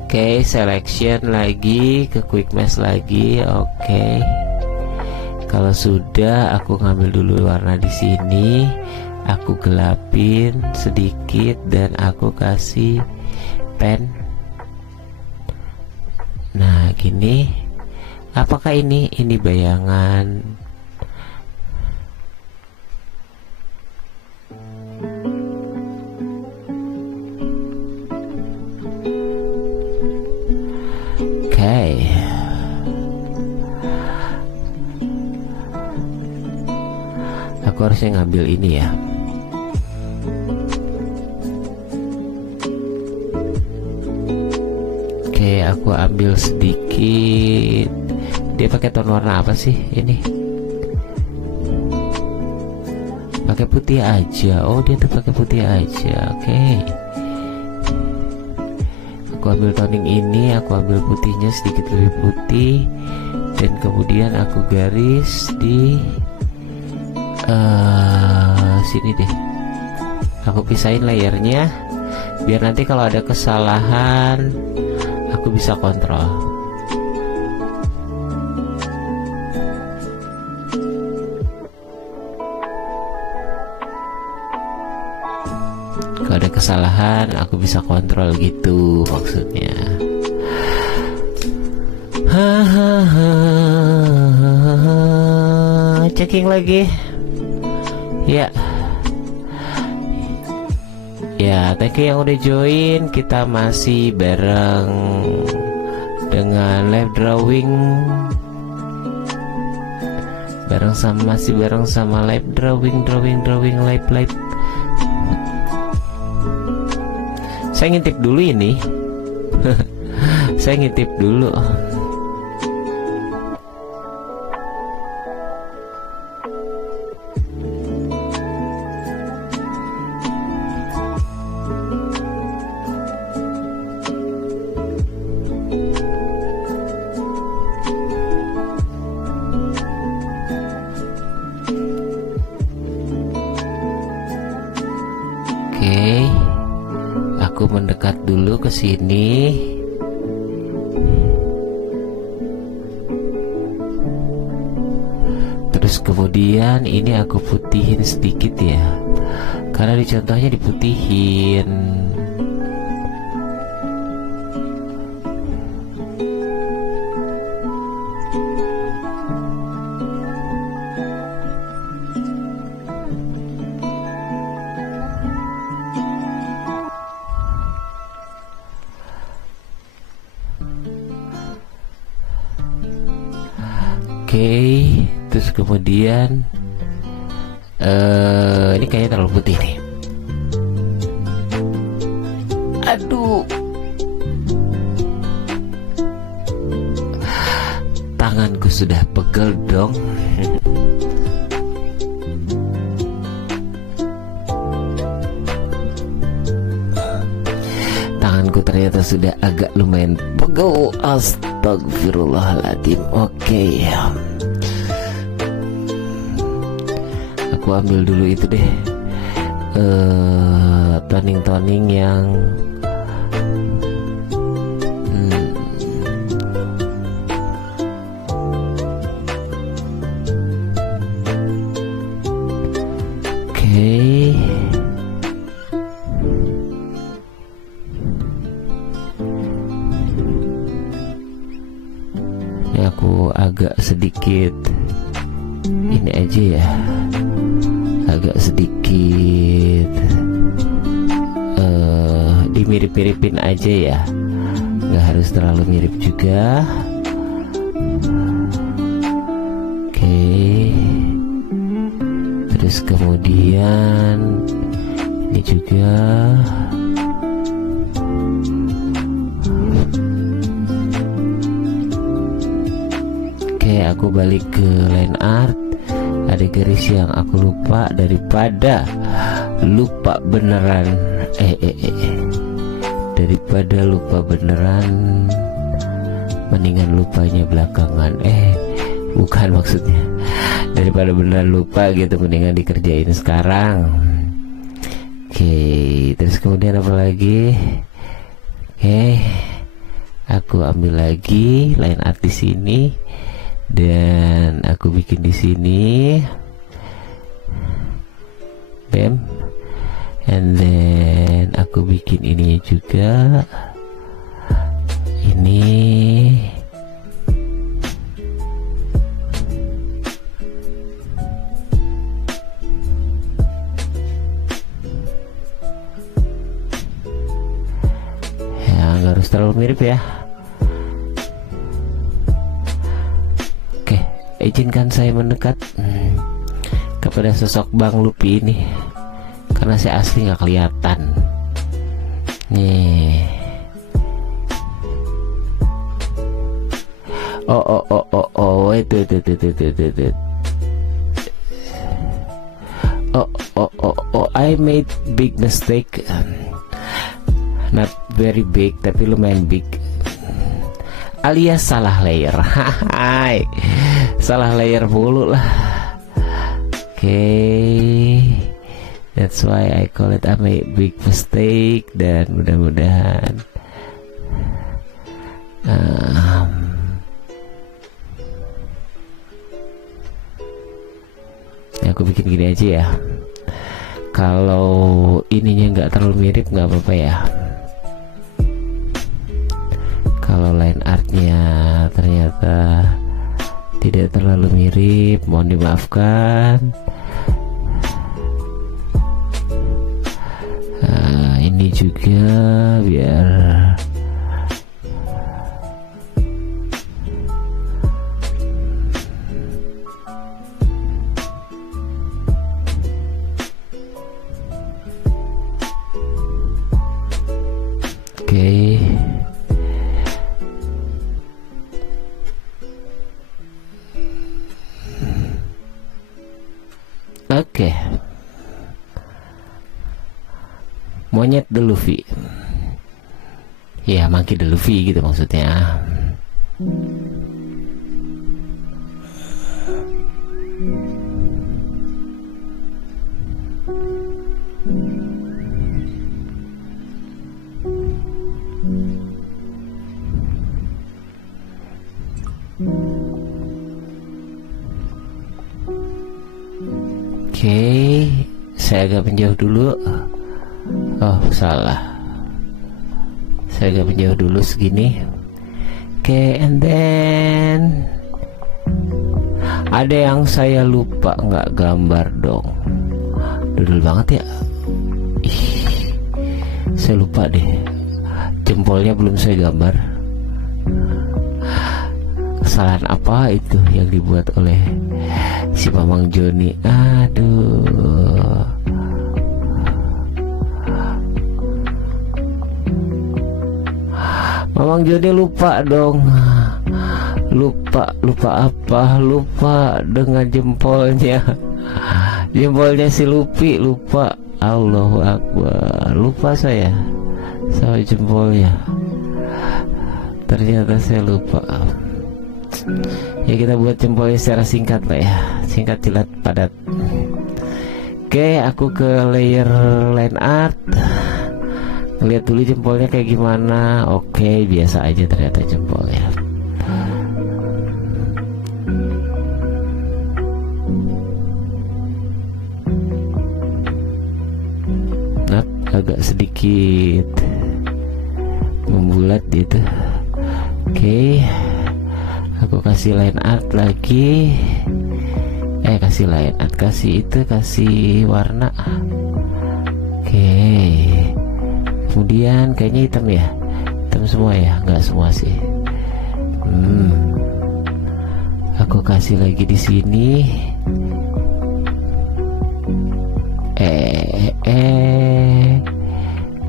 Oke, selection lagi, ke quick mesh lagi. Oke. Kalau sudah, aku ngambil dulu warna di sini, aku gelapin sedikit dan aku kasih pen. Nah gini, apakah ini bayangan? Aku harusnya ngambil ini ya. Oke, aku ambil sedikit. Dia pakai tone warna apa sih ini? Pakai putih aja. Oh, dia tuh pakai putih aja. Oke. Aku ambil toning ini, aku ambil putihnya sedikit lebih putih, dan kemudian aku garis di sini deh. Aku pisahin layernya biar nanti kalau ada kesalahan aku bisa kontrol. Kalau ada kesalahan aku bisa kontrol gitu maksudnya. Checking lagi. Ya. Ya, thank you yang udah join. Kita masih bareng dengan live drawing. Masih bareng sama live drawing live. Saya ngintip dulu ini. Saya ngintip dulu. Oke, aku mendekat dulu ke sini. Terus kemudian ini aku putihin sedikit ya, karena di contohnya diputihin. Oke, terus kemudian ini kayaknya terlalu putih nih. Aduh, tanganku sudah pegel dong. Tanganku ternyata sudah agak lumayan pegel. Astagfirullahaladzim. Oke. Aku ambil dulu itu deh, toning yang ini aku agak sedikit ini aja ya, agak sedikit dimirip-miripin aja ya, nggak harus terlalu mirip juga. Oke, terus kemudian ini juga. Oke, aku balik ke line art. Ada garis yang aku lupa, daripada lupa beneran. Daripada lupa beneran, mendingan lupanya belakangan. Bukan maksudnya. Daripada beneran lupa gitu, mendingan dikerjain sekarang. Oke, terus kemudian apa lagi? Oke, aku ambil lagi line art di sini. Dan aku bikin di sini, bam, and then aku bikin ini juga, ini harus terlalu mirip ya. Oke, izinkan saya mendekat kepada sosok Bang Lupi ini, karena saya asli nggak kelihatan nih. Itu. I made big mistake. Not very big, tapi lumayan big. Alias salah layer. Hai, salah layer mulu lah. That's why I call it I made big mistake. Dan mudah-mudahan aku bikin gini aja ya. Kalau ininya nggak terlalu mirip nggak apa-apa ya. Kalau line artnya ternyata tidak terlalu mirip, mohon dimaafkan. Ini juga biar Oke. Monyet the Luffy. Ya, Monkey the Luffy gitu maksudnya. Oke, saya agak menjauh dulu. Oh, salah. Saya agak menjauh dulu segini. Oke, and then ada yang saya lupa nggak gambar dong. Dudul banget ya. Saya lupa deh. Jempolnya belum saya gambar. Kesalahan apa itu yang dibuat oleh si Mamang Joni? Aduh. Mamang Joni lupa dong. Lupa apa? Lupa dengan jempolnya. Jempolnya si Lupi lupa. Allahu Akbar. Lupa saya sama jempolnya. Ternyata saya lupa. Ya, kita buat jempolnya secara singkat lah ya. Singkat, jelas, padat. Oke, aku ke layer line art. Lihat dulu jempolnya kayak gimana. Oke, biasa aja ternyata jempolnya. Nah, agak sedikit membulat gitu. Oke, aku kasih line art lagi. Kasih line art, kasih warna. Oke. Kemudian kayaknya hitam ya, hitam semua ya, nggak semua sih. Aku kasih lagi di sini.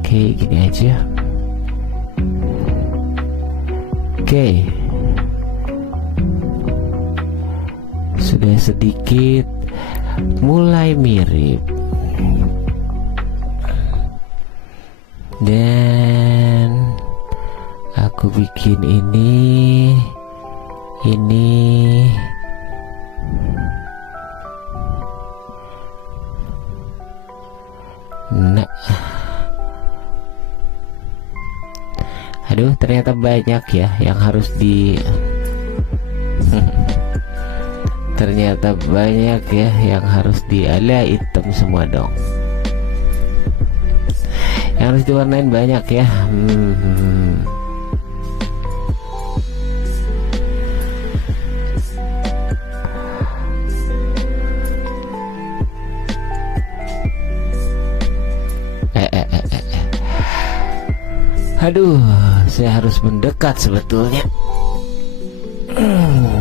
Oke, gini aja. Oke. Sudah sedikit mulai mirip. Dan aku bikin ini. Nah, aduh, ternyata banyak ya yang harus di ternyata banyak ya yang harus ala hitam semua dong. Yang harus diwarnain banyak ya. Aduh, saya harus mendekat sebetulnya.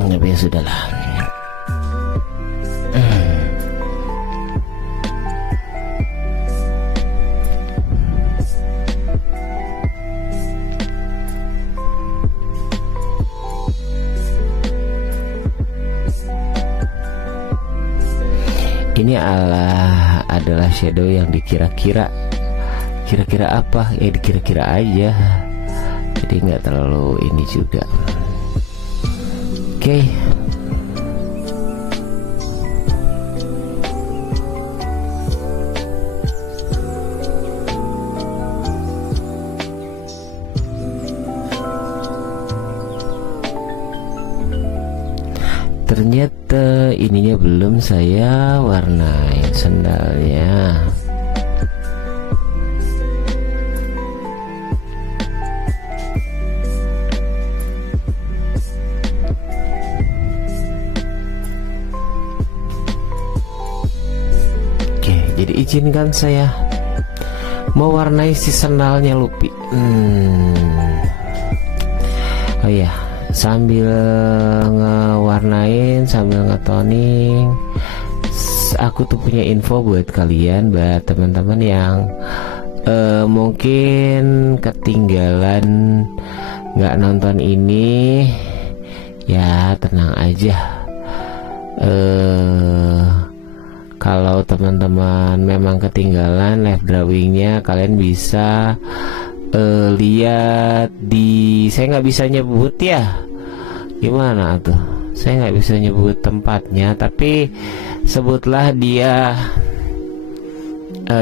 Tapi ya sudahlah. Ini adalah shadow yang dikira-kira apa ya, dikira-kira aja, jadi nggak terlalu ini juga. Oke. Ternyata ininya belum saya warnain sendalnya. Oke, jadi izinkan saya mewarnai si sendalnya Lupi. Oh iya, sambil ngewarnain, sambil ngetoning, aku tuh punya info buat kalian, buat teman-teman yang mungkin ketinggalan nggak nonton ini. Ya tenang aja, kalau teman-teman memang ketinggalan live drawingnya, kalian bisa lihat di, saya nggak bisa nyebut ya, gimana tuh, saya nggak bisa nyebut tempatnya, tapi sebutlah dia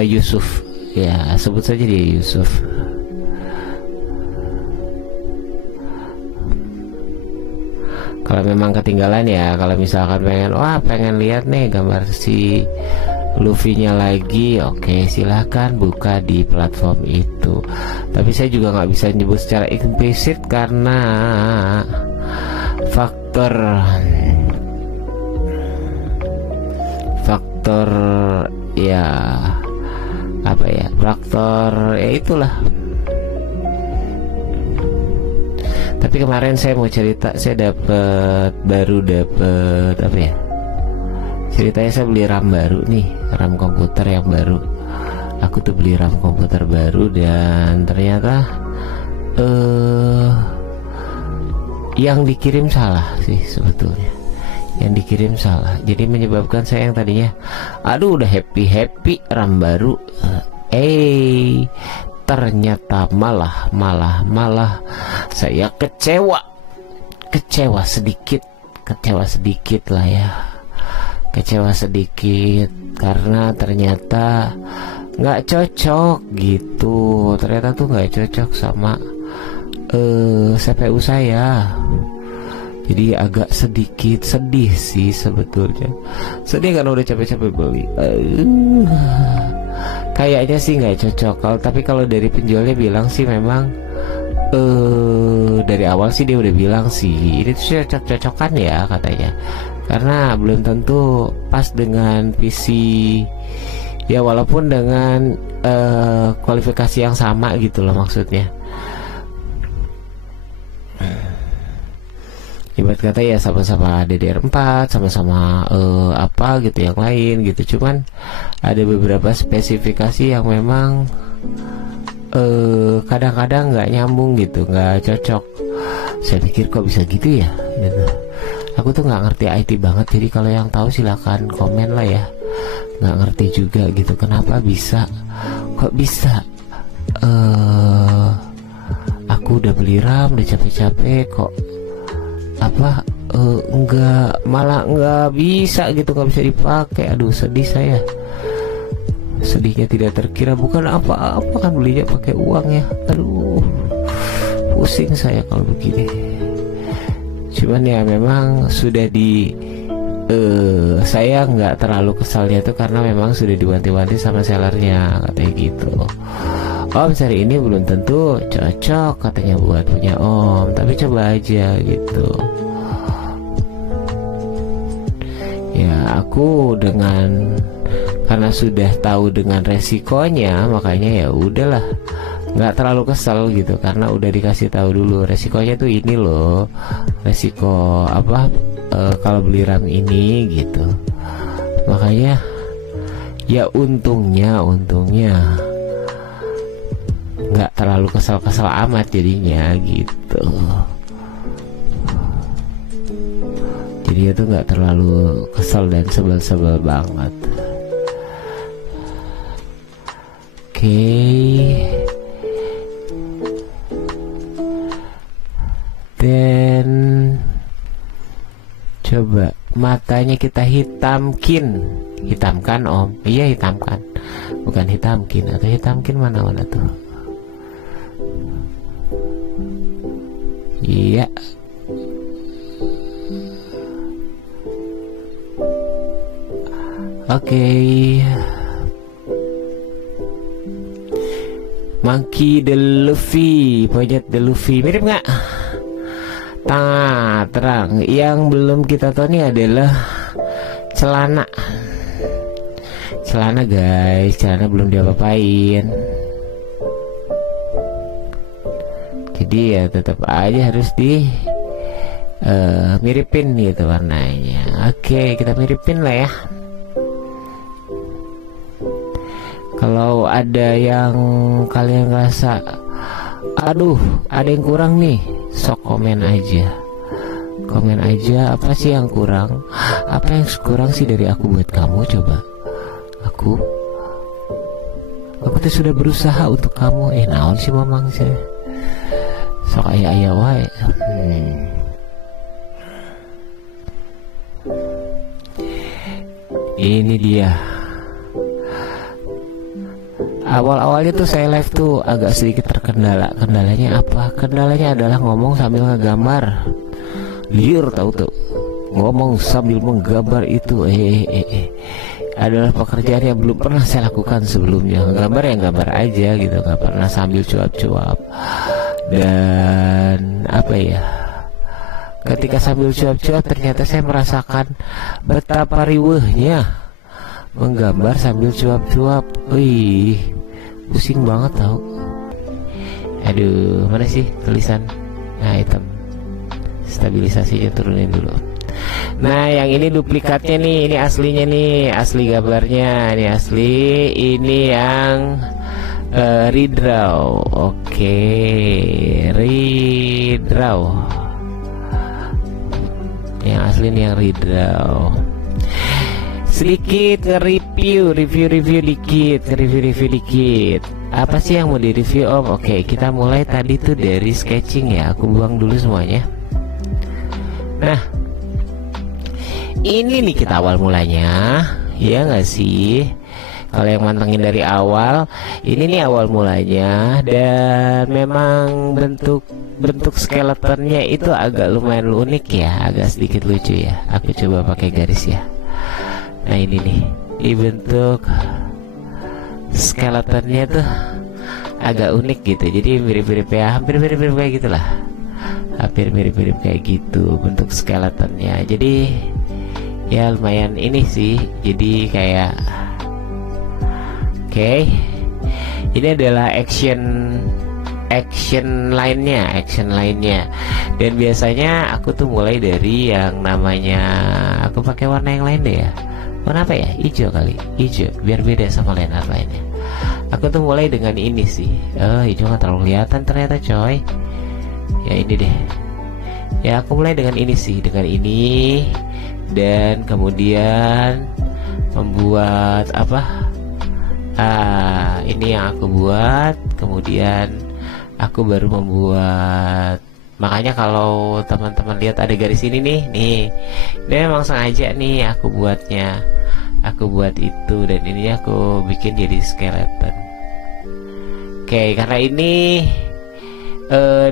Yusuf ya, sebut saja dia Yusuf. Kalau memang ketinggalan ya, kalau misalkan pengen lihat nih gambar si Luffy-nya lagi, oke, silahkan buka di platform itu. Tapi saya juga nggak bisa nyebut secara implisit karena faktor ya apa ya, faktor ya itulah. Tapi kemarin saya mau cerita, saya baru dapet apa ya, ceritanya saya beli RAM baru nih, RAM komputer yang baru. Aku tuh beli RAM komputer baru dan ternyata yang dikirim salah sih sebetulnya. Yang dikirim salah, jadi menyebabkan saya yang tadinya aduh udah happy RAM baru, ternyata malah saya kecewa sedikit lah ya. Kecewa sedikit karena ternyata nggak cocok gitu. Ternyata tuh nggak cocok sama CPU saya. Jadi agak sedikit sedih sih sebetulnya. Sedih karena udah capek-capek beli. Kayaknya sih nggak cocok. Tapi kalau dari penjualnya bilang sih memang dari awal sih dia udah bilang sih ini tuh cocok-cocokan ya katanya. Karena belum tentu pas dengan PC ya, walaupun dengan kualifikasi yang sama gitu loh maksudnya. Ibarat kata ya sama-sama DDR4, sama-sama apa gitu yang lain gitu. Cuman ada beberapa spesifikasi yang memang kadang-kadang nggak nyambung gitu, nggak cocok. Saya pikir kok bisa gitu ya gitu. Aku tuh nggak ngerti IT banget, jadi kalau yang tahu silakan komen lah ya. Nggak ngerti juga gitu kenapa bisa, kok bisa aku udah beli RAM, udah capek-capek kok malah nggak bisa gitu, nggak bisa dipakai. Aduh sedih saya, sedihnya tidak terkira. Bukan apa-apa kan belinya pakai uang ya. Aduh pusing saya kalau begini. Cuman ya memang sudah saya nggak terlalu kesalnya tuh karena memang sudah diwanti-wanti sama sellernya katanya gitu. Om seri ini belum tentu cocok katanya buat punya Om, tapi coba aja gitu. Ya aku karena sudah tahu dengan resikonya, makanya ya udahlah nggak terlalu kesel gitu, karena udah dikasih tahu dulu resikonya tuh ini loh, resiko apa kalau beli RAM ini gitu. Makanya ya untungnya nggak terlalu kesal-kesal amat jadinya gitu. Jadi itu nggak terlalu kesel dan sebel-sebel banget. Oke. Dan coba matanya kita hitamkan Om. Iya, hitamkan, bukan hitamkin. Atau hitamkin mana tuh? Iya. Oke. Monkey the Luffy, Ponyet the Luffy, mirip nggak? Tengah terang. Yang belum kita tahu nih adalah celana. Celana guys, celana belum diapa-apain. Jadi ya tetap aja harus di miripin gitu warnanya. Oke, kita miripin lah ya. Kalau ada yang kalian ngerasa aduh ada yang kurang nih, sok komen aja apa sih yang kurang, apa yang kurang sih dari aku buat kamu. Coba aku tuh sudah berusaha untuk kamu. Naon sih mamang sih, sok ayah wae. Ini dia. Awal-awalnya tuh saya live tuh agak sedikit terkendala. Kendalanya apa? Kendalanya adalah ngomong sambil ngegambar. Liur tahu tuh. Ngomong sambil menggambar itu adalah pekerjaan yang belum pernah saya lakukan sebelumnya. Gambar yang gambar aja gitu, nggak pernah sambil cuap-cuap. Dan apa ya? Ketika sambil cuap-cuap ternyata saya merasakan betapa riweuhnya menggambar sambil cuap-cuap. Wih, pusing banget tau. Aduh, mana sih tulisan? Nah, item stabilisasinya turunin dulu. Nah, yang ini duplikatnya nih, ini aslinya nih, asli gambarnya, ini asli, ini yang redraw. Oke, redraw. Yang asli nih yang redraw. Sedikit nge-review dikit. Apa sih yang mau di-review Om? Oke, kita mulai tadi tuh dari sketching ya. Aku buang dulu semuanya. Nah, ini nih kita awal mulanya, ya nggak sih? Kalau yang mantengin dari awal, ini nih awal mulanya. Dan memang bentuk skeletonnya itu agak lumayan unik ya, agak sedikit lucu ya. Aku coba pakai garis ya. Nah ini nih, di bentuk skeletonnya tuh agak unik gitu. Jadi mirip-mirip ya, hampir mirip-mirip kayak gitulah. Hampir mirip-mirip kayak gitu bentuk skeletonnya. Jadi ya lumayan ini sih. Jadi kayak oke. Ini adalah action lainnya. Dan biasanya aku tuh mulai dari yang namanya, aku pakai warna yang lain deh ya. Warna apa ya? Hijau kali, hijau biar beda sama lainnya. Aku tuh mulai dengan ini sih. Hijau nggak terlalu kelihatan ternyata coy. Ya ini deh. Ya aku mulai dengan ini sih, dengan ini. Dan kemudian membuat apa? Ini yang aku buat. Kemudian aku baru membuat. Makanya kalau teman-teman lihat ada garis ini nih, memang sengaja nih aku buatnya. Aku buat itu, dan ini aku bikin jadi skeleton. Oke, karena ini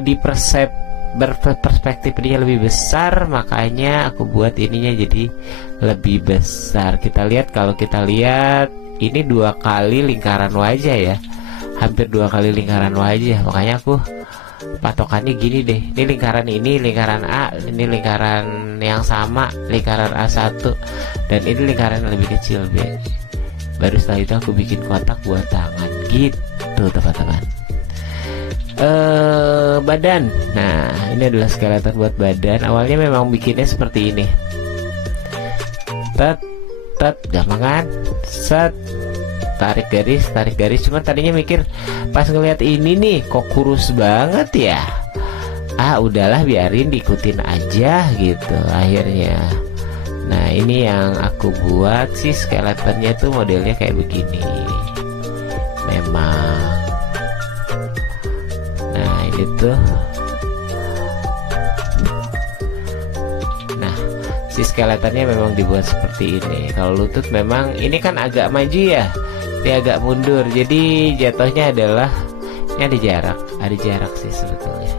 di perspektifnya lebih besar, makanya aku buat ininya jadi lebih besar. Kita lihat, kalau kita lihat ini 2 kali lingkaran wajah ya, hampir 2 kali lingkaran wajah. Makanya aku patokannya gini deh, ini lingkaran A, ini lingkaran yang sama, lingkaran A1, dan ini lingkaran yang lebih kecil B. Baru setelah itu aku bikin kotak buat tangan gitu teman-teman. badan. Nah, ini adalah skeleton buat badan. Awalnya memang bikinnya seperti ini. Gampang kan? Set, tarik garis. Cuma tadinya mikir pas ngeliat ini nih, kok kurus banget ya. Udahlah biarin diikutin aja gitu akhirnya. Nah, ini yang aku buat sih, skeletonnya tuh modelnya kayak begini. Memang. Nah, ini tuh. Nah, si skeletonnya memang dibuat seperti ini. Kalau lutut memang ini kan agak maju ya. Dia agak mundur. Jadi jatuhnya adalah ini ada jarak sih sebetulnya.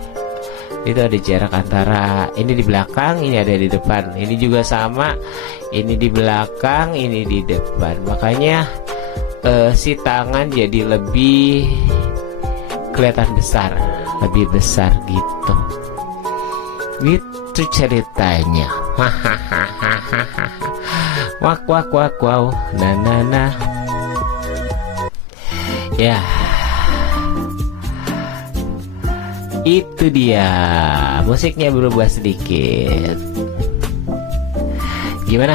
Itu ada jarak antara ini di belakang, ini ada di depan. Ini juga sama, ini di belakang, ini di depan. Makanya si tangan jadi lebih kelihatan besar, lebih besar gitu. Itu ceritanya. Wak wow. Nah. Ya. Itu dia, musiknya berubah sedikit. Gimana?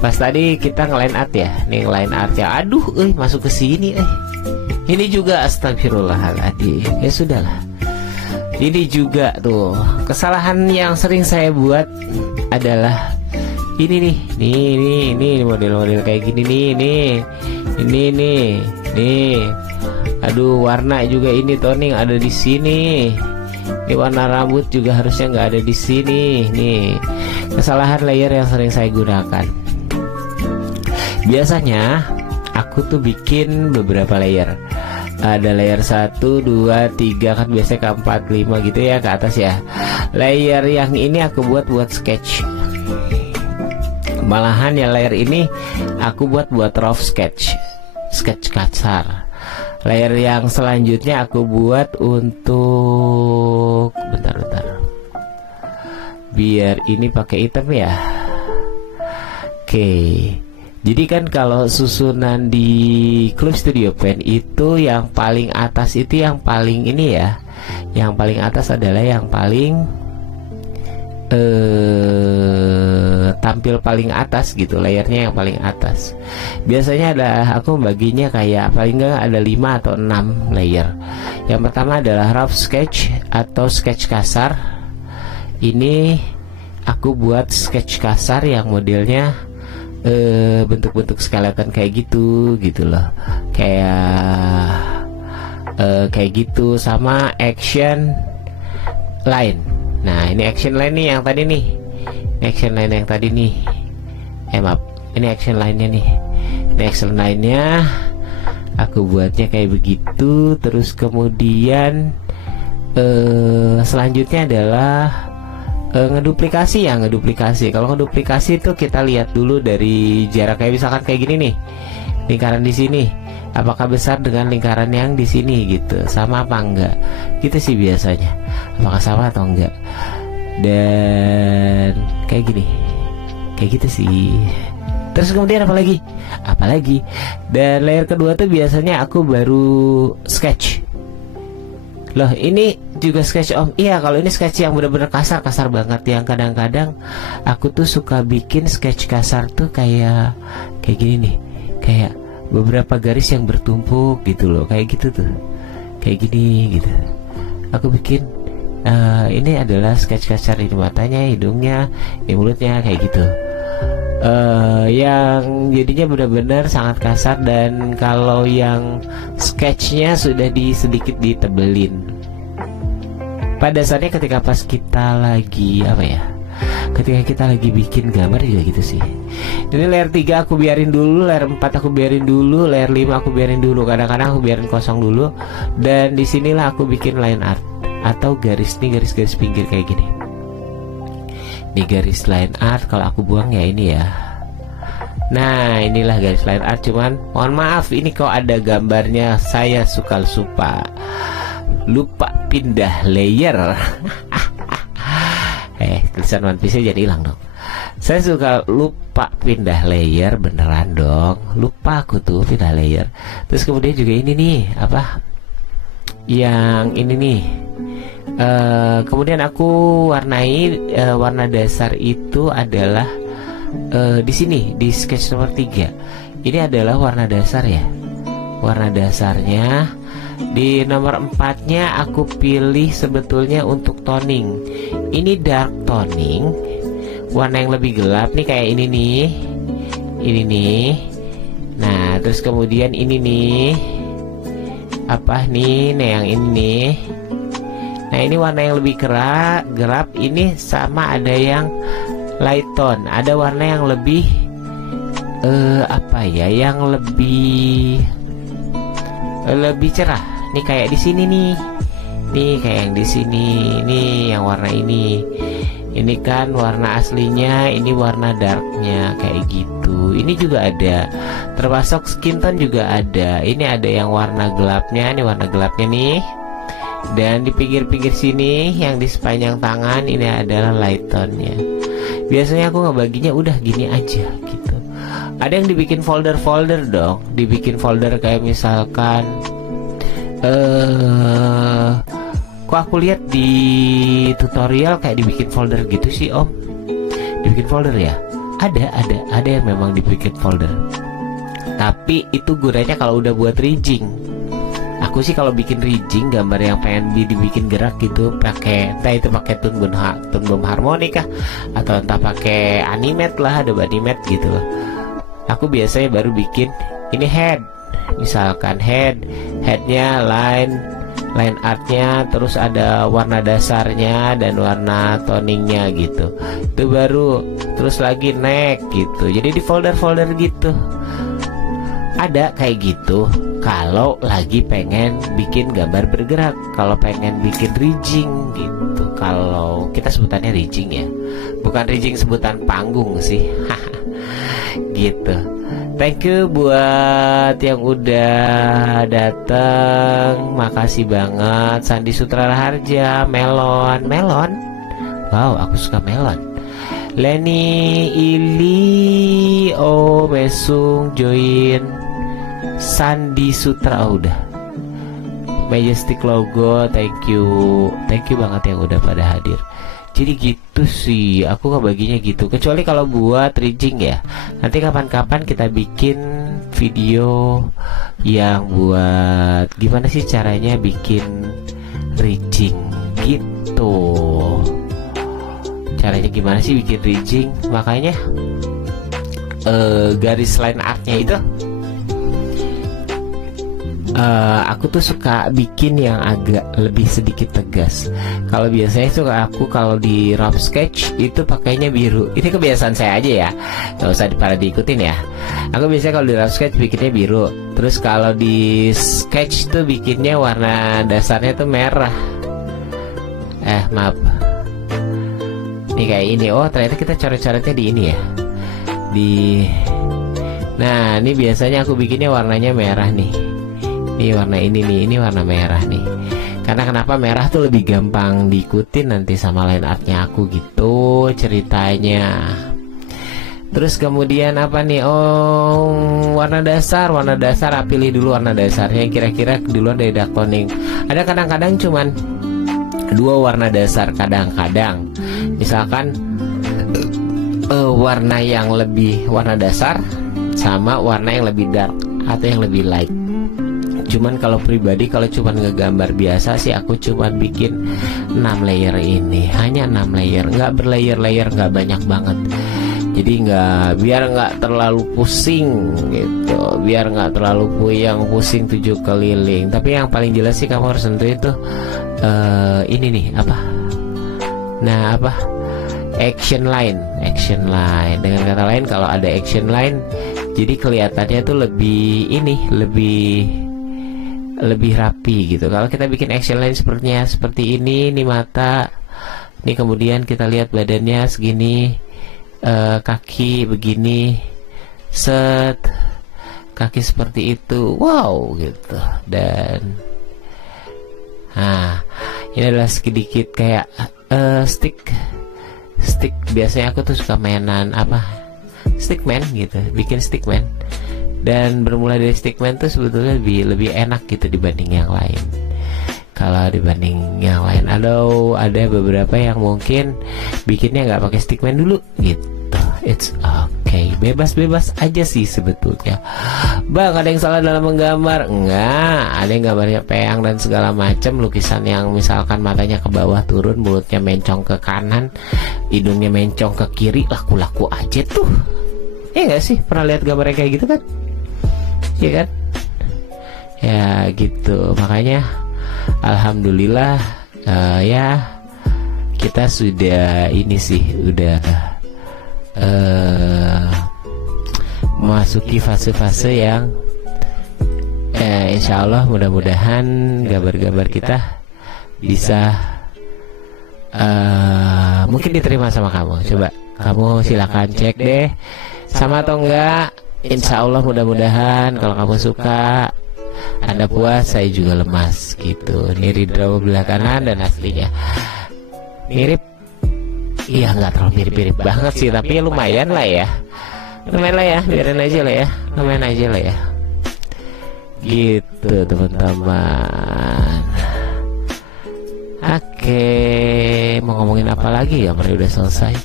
Pas tadi kita nge-line art ya. Nih line art ya. Aduh, masuk ke sini. Ini juga astagfirullahaladzim. Ya sudahlah. Ini juga tuh kesalahan yang sering saya buat adalah ini nih model-model kayak gini nih. Nih. Aduh, warna juga ini toning ada di sini. Ini warna rambut juga harusnya nggak ada di sini. Nih, kesalahan layer yang sering saya gunakan. Biasanya aku tuh bikin beberapa layer. Ada layer 1, 2, 3 kan biasanya ke 4, 5 gitu ya ke atas ya. Layer yang ini aku buat sketch. Malahan ya layer ini aku buat rough sketch kasar. Layer yang selanjutnya aku buat untuk bentar. Biar ini pakai hitam ya. Oke. Jadi kan kalau susunan di Clip Studio Paint itu yang paling atas itu yang paling ini ya. Yang paling atas adalah yang paling tampil paling atas gitu, layernya yang paling atas. Biasanya aku baginya kayak paling enggak ada 5 atau 6 layer. Yang pertama adalah rough sketch atau sketch kasar. Ini aku buat sketch kasar yang modelnya bentuk-bentuk skeleton kayak gitu loh. Kayak gitu sama action line. Nah, ini action line nih yang tadi nih. Action line yang tadi nih. Maaf, ini action line-nya nih. Ini action line-nya aku buatnya kayak begitu. Terus kemudian selanjutnya adalah ngeduplikasi. Kalau ngeduplikasi itu kita lihat dulu dari jarak, kayak misalkan kayak gini nih. Lingkaran di sini apakah besar dengan lingkaran yang di sini gitu, sama apa enggak gitu sih biasanya, apakah sama atau enggak. Dan kayak gini, kayak gitu sih. Terus kemudian apalagi dan layer kedua tuh biasanya aku baru sketch. Loh, ini juga sketch om. Iya, kalau ini sketch yang benar-benar kasar banget, yang kadang-kadang aku tuh suka bikin sketch kasar tuh kayak gini nih, kayak beberapa garis yang bertumpuk gitu loh, kayak gitu tuh, kayak gini gitu. Aku bikin ini adalah sketch kasar, ini matanya, hidungnya, ini mulutnya, kayak gitu. Yang jadinya benar-benar sangat kasar. Dan kalau yang sketchnya sudah sedikit ditebelin. Pada dasarnya ketika pas kita lagi ketika kita lagi bikin gambar juga gitu sih. Ini layer 3 aku biarin dulu, layer 4 aku biarin dulu, layer 5 aku biarin dulu, kadang-kadang aku biarin kosong dulu. Dan disinilah aku bikin line art atau garis pinggir kayak gini. Ini garis line art, kalau aku buang ya ini ya. Nah, inilah garis line art, cuman mohon maaf ini kok ada gambarnya, saya suka lupa pindah layer. Tulisan One Piece jadi hilang dong. Saya suka lupa pindah layer, beneran dong. Lupa aku tuh pindah layer. Terus kemudian juga ini nih, yang ini nih. Kemudian aku warnai warna dasar itu adalah di sini di sketch nomor 3. Ini adalah warna dasar ya. Warna dasarnya di nomor 4-nya aku pilih sebetulnya untuk toning. Ini dark toning, warna yang lebih gelap nih kayak ini nih. Ini nih. Nah, terus kemudian ini nih. Apa nih? Nah, yang ini nih. Nah, ini warna yang lebih gelap. Ini sama ada yang light tone. Ada warna yang lebih apa ya? Yang lebih cerah. Nih kayak di sini nih. Nih kayak yang di sini. Nih yang warna ini. Ini kan warna aslinya, ini warna darknya kayak gitu. Ini juga ada. Termasuk skin tone juga ada. Ini ada yang warna gelapnya, ini warna gelapnya nih. Dan di pinggir-pinggir sini yang di sepanjang tangan ini adalah light tone-nya. Biasanya aku ngebaginya udah gini aja gitu. Ada yang dibikin folder-folder dong. Dibikin folder kayak misalkan kok aku lihat di tutorial kayak dibikin folder gitu sih Om. Dibikin folder ya? Ada yang memang dibikin folder. Tapi itu gunanya kalau udah buat rigging. Aku sih kalau bikin rigging gambar yang pengen dibikin gerak gitu pakai entah itu pakai tune harmonika atau entah pakai animate lah, ada animate gitu loh. Aku biasanya baru bikin ini head. Misalkan headnya line artnya, terus ada warna dasarnya dan warna toningnya gitu. Itu baru, terus lagi neck gitu. Jadi di folder-folder gitu. Ada kayak gitu kalau lagi pengen bikin gambar bergerak, kalau pengen bikin rigging gitu. Kalau kita sebutannya rigging ya, bukan rigging sebutan panggung sih. Gitu. Thank you buat yang udah dateng. Makasih banget. Sandi Sutrara Harja, Melon. Wow, aku suka melon. Leni, Ili, Mesung, join. Sandi Sutra, udah. Majestic Logo, thank you banget yang udah pada hadir. Jadi gitu sih, aku ngebaginya gitu. Kecuali kalau buat rigging ya, nanti kapan-kapan kita bikin video yang buat gimana sih caranya bikin rigging gitu. Caranya gimana sih bikin rigging? Makanya garis line artnya itu aku tuh suka bikin yang agak lebih sedikit tegas. Kalau biasanya tuh aku kalau di rough sketch itu pakainya biru. Ini kebiasaan saya aja ya, nggak usah pada diikutin ya. Aku biasanya kalau di rough sketch bikinnya biru. Terus kalau di sketch tuh bikinnya warna dasarnya tuh merah. Maaf. Nih kayak ini. Oh ternyata kita coret-coretnya di ini ya. Nah ini biasanya aku bikinnya warnanya merah nih. Ini warna ini nih, ini warna merah nih. Karena kenapa merah tuh lebih gampang diikutin nanti sama line artnya aku gitu ceritanya. Terus kemudian apa nih? Oh, warna dasar. Pilih dulu warna dasarnya kira-kira duluan dari dark toning. Ada kadang-kadang cuman 2 warna dasar kadang-kadang. Misalkan warna yang lebih warna dasar sama warna yang lebih dark atau yang lebih light. Cuman kalau pribadi kalau cuman ngegambar biasa sih aku cuman bikin 6 layer ini, hanya 6 layer, nggak berlayer-layer, nggak banyak banget. Jadi biar nggak terlalu pusing gitu, biar nggak terlalu puyeng pusing 7 keliling. Tapi yang paling jelas sih kamu harus tentu itu ini nih apa? Nah apa? Action line. Dengan kata lain kalau ada action line, jadi kelihatannya tuh lebih lebih rapi gitu. Kalau kita bikin action line seperti ini mata, ini kemudian kita lihat badannya segini, kaki begini, kaki seperti itu, wow gitu. Dan ini adalah sedikit kayak stick. Biasanya aku tuh suka mainan stickman gitu, bikin stickman. Dan bermula dari stickman tuh sebetulnya lebih enak gitu dibanding yang lain. kalau dibanding yang lain. Ada beberapa yang mungkin bikinnya nggak pakai stickman dulu gitu. It's okay, bebas-bebas aja sih sebetulnya. Bang, ada yang salah dalam menggambar? Enggak, ada yang gambarnya peang dan segala macam. Lukisan yang misalkan matanya ke bawah turun, mulutnya mencong ke kanan, hidungnya mencong ke kiri, laku-laku aja tuh. Ya nggak sih, pernah lihat gambarnya kayak gitu kan? Iya kan? Ya gitu, makanya alhamdulillah ya kita sudah ini sih udah memasuki fase-fase yang insya Allah mudah-mudahan gambar-gambar kita bisa mungkin diterima sama kamu. Coba kamu silakan cek deh sama atau enggak. Insya Allah mudah-mudahan kalau kamu suka, Anda puas, saya juga lemas gitu. Ini Ridra belah kanan dan aslinya mirip. Iya, nggak terlalu mirip-mirip banget sih, tapi lumayan lah ya. Lumayan lah ya, biarin aja lah ya. Lumayan aja lah ya. Gitu teman-teman. Oke, mau ngomongin apa lagi ya? Udah selesai.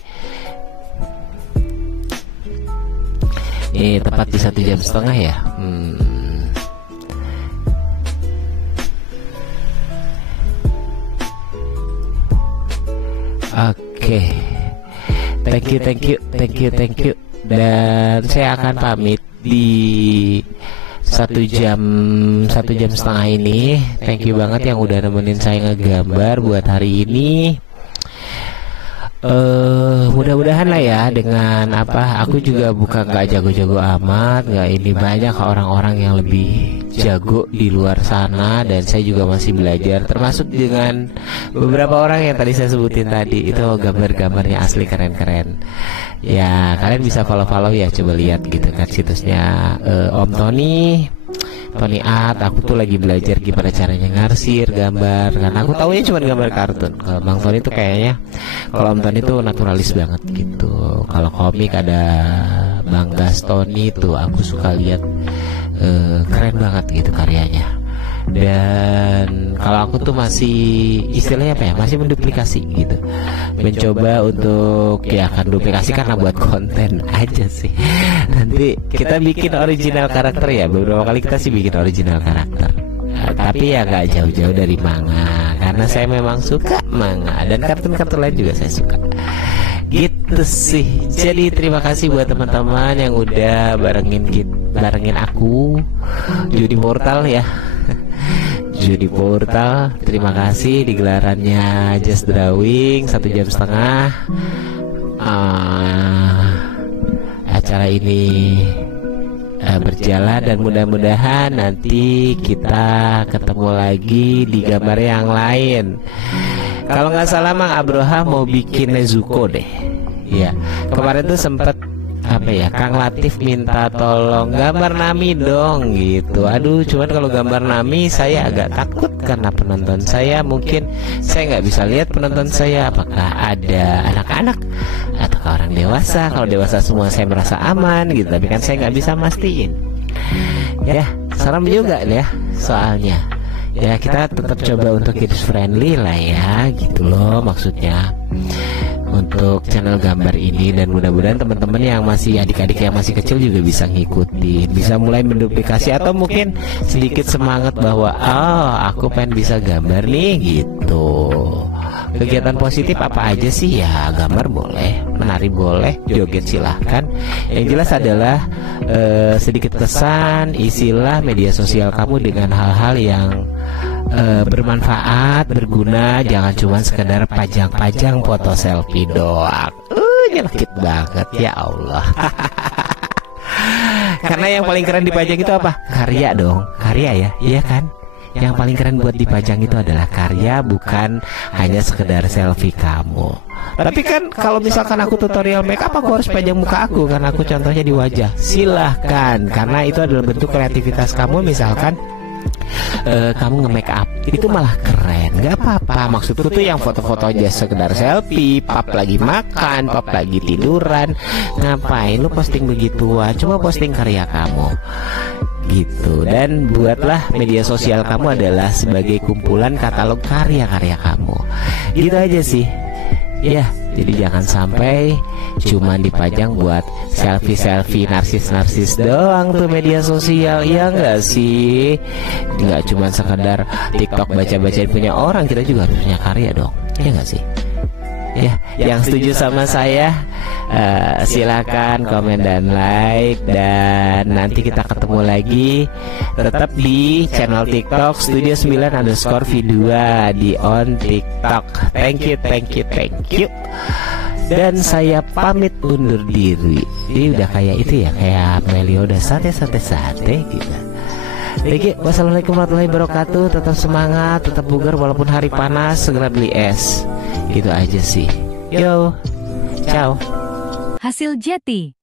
Ini tepat di 1,5 jam ya. Oke, thank you. Dan saya akan pamit di 1,5 jam ini. Thank you banget yang udah nemenin saya ngegambar buat hari ini. Mudah-mudahan lah ya dengan apa, aku juga bukan nggak jago-jago amat, nggak ini, banyak orang-orang yang lebih jago di luar sana dan saya juga masih belajar, termasuk dengan beberapa orang yang tadi saya sebutin tadi itu gambar-gambarnya asli keren-keren ya. Kalian bisa follow ya, coba lihat gitu kan situsnya Om Tony Art. Aku tuh lagi belajar gimana caranya ngarsir gambar, karena aku taunya cuma gambar kartun. Kalau Bang Tony tuh kayaknya, kalau Om Tony tuh naturalis banget gitu. Kalau komik ada Bang Gastoni tuh aku suka lihat, keren banget gitu karyanya. Dan kalau aku tuh masih istilahnya apa ya, masih menduplikasi gitu, mencoba untuk ya kan duplikasi karena buat konten aja sih. Nanti kita bikin original karakter ya, beberapa kali kita sih bikin original karakter, tapi ya nggak jauh-jauh dari manga, karena saya memang suka manga dan kartun-kartun lain juga saya suka gitu sih. Jadi terima kasih buat teman-teman yang udah barengin aku Judi Portal ya. Judi Portal, terima kasih di gelarannya Just Drawing 1,5 jam. Acara ini berjalan dan mudah-mudahan nanti kita ketemu lagi di gambar yang lain. Kalau nggak salah Mang Abroha mau bikin Nezuko deh. Ya, kemarin tuh sempet apa ya, Kang Latif minta tolong gambar Nami dong gitu. Aduh, cuman kalau gambar Nami saya agak takut karena penonton saya, mungkin saya nggak bisa lihat penonton saya apakah ada anak-anak atau orang dewasa. Kalau dewasa semua saya merasa aman gitu, tapi kan saya nggak bisa mastiin. Ya, serem juga ya soalnya. Ya kita tetap coba untuk kids friendly lah ya, gitu loh maksudnya untuk channel gambar ini. Dan mudah-mudahan teman-teman yang masih adik-adik yang masih kecil juga bisa ngikutin, bisa mulai menduplikasi atau mungkin sedikit semangat bahwa aku pengen bisa gambar nih gitu. Kegiatan positif apa aja sih ya, gambar boleh, menari boleh, joget silahkan. Yang jelas adalah sedikit pesan, isilah media sosial kamu dengan hal-hal yang bermanfaat, berguna. Jangan cuma sekedar pajang-pajang foto selfie doang. Nyelkit banget ya Allah. Karena yang paling keren dipajang itu apa? Karya dong, karya ya, iya kan? Yang paling keren buat dipajang itu adalah karya, bukan hanya sekedar selfie kamu. Tapi kan kalau misalkan aku tutorial makeup, aku harus pajang muka aku karena aku contohnya di wajah. Silahkan, karena itu adalah bentuk kreativitas kamu. Misalkan kamu nge-make up, itu malah keren, nggak apa-apa. Maksudku tuh yang foto-foto aja sekedar selfie, pap lagi makan, pap lagi tiduran, ngapain lu posting begituan? Coba posting karya kamu gitu. Dan buatlah media sosial kamu adalah sebagai kumpulan katalog karya-karya kamu. Gitu aja sih. Ya, jadi jangan sampai cuman dipajang buat selfie-selfie narsis-narsis doang tuh media sosial. Ya enggak sih? Enggak cuman sekedar TikTok baca-bacain punya orang, kita juga harus punya karya dong. Ya enggak sih? Ya, yang setuju sama saya silakan komen dan like. Dan nanti kita ketemu lagi tetap di channel TikTok Studio 9_V2 di on TikTok. Thank you. Dan saya pamit undur diri. Ini udah kayak itu ya, kayak Melio udah sate gitu. Oke, wassalamualaikum warahmatullahi wabarakatuh. Tetap semangat, tetap bugar walaupun hari panas. Segera beli es. Gitu aja sih. Yo, ciao. Hasil Jeti.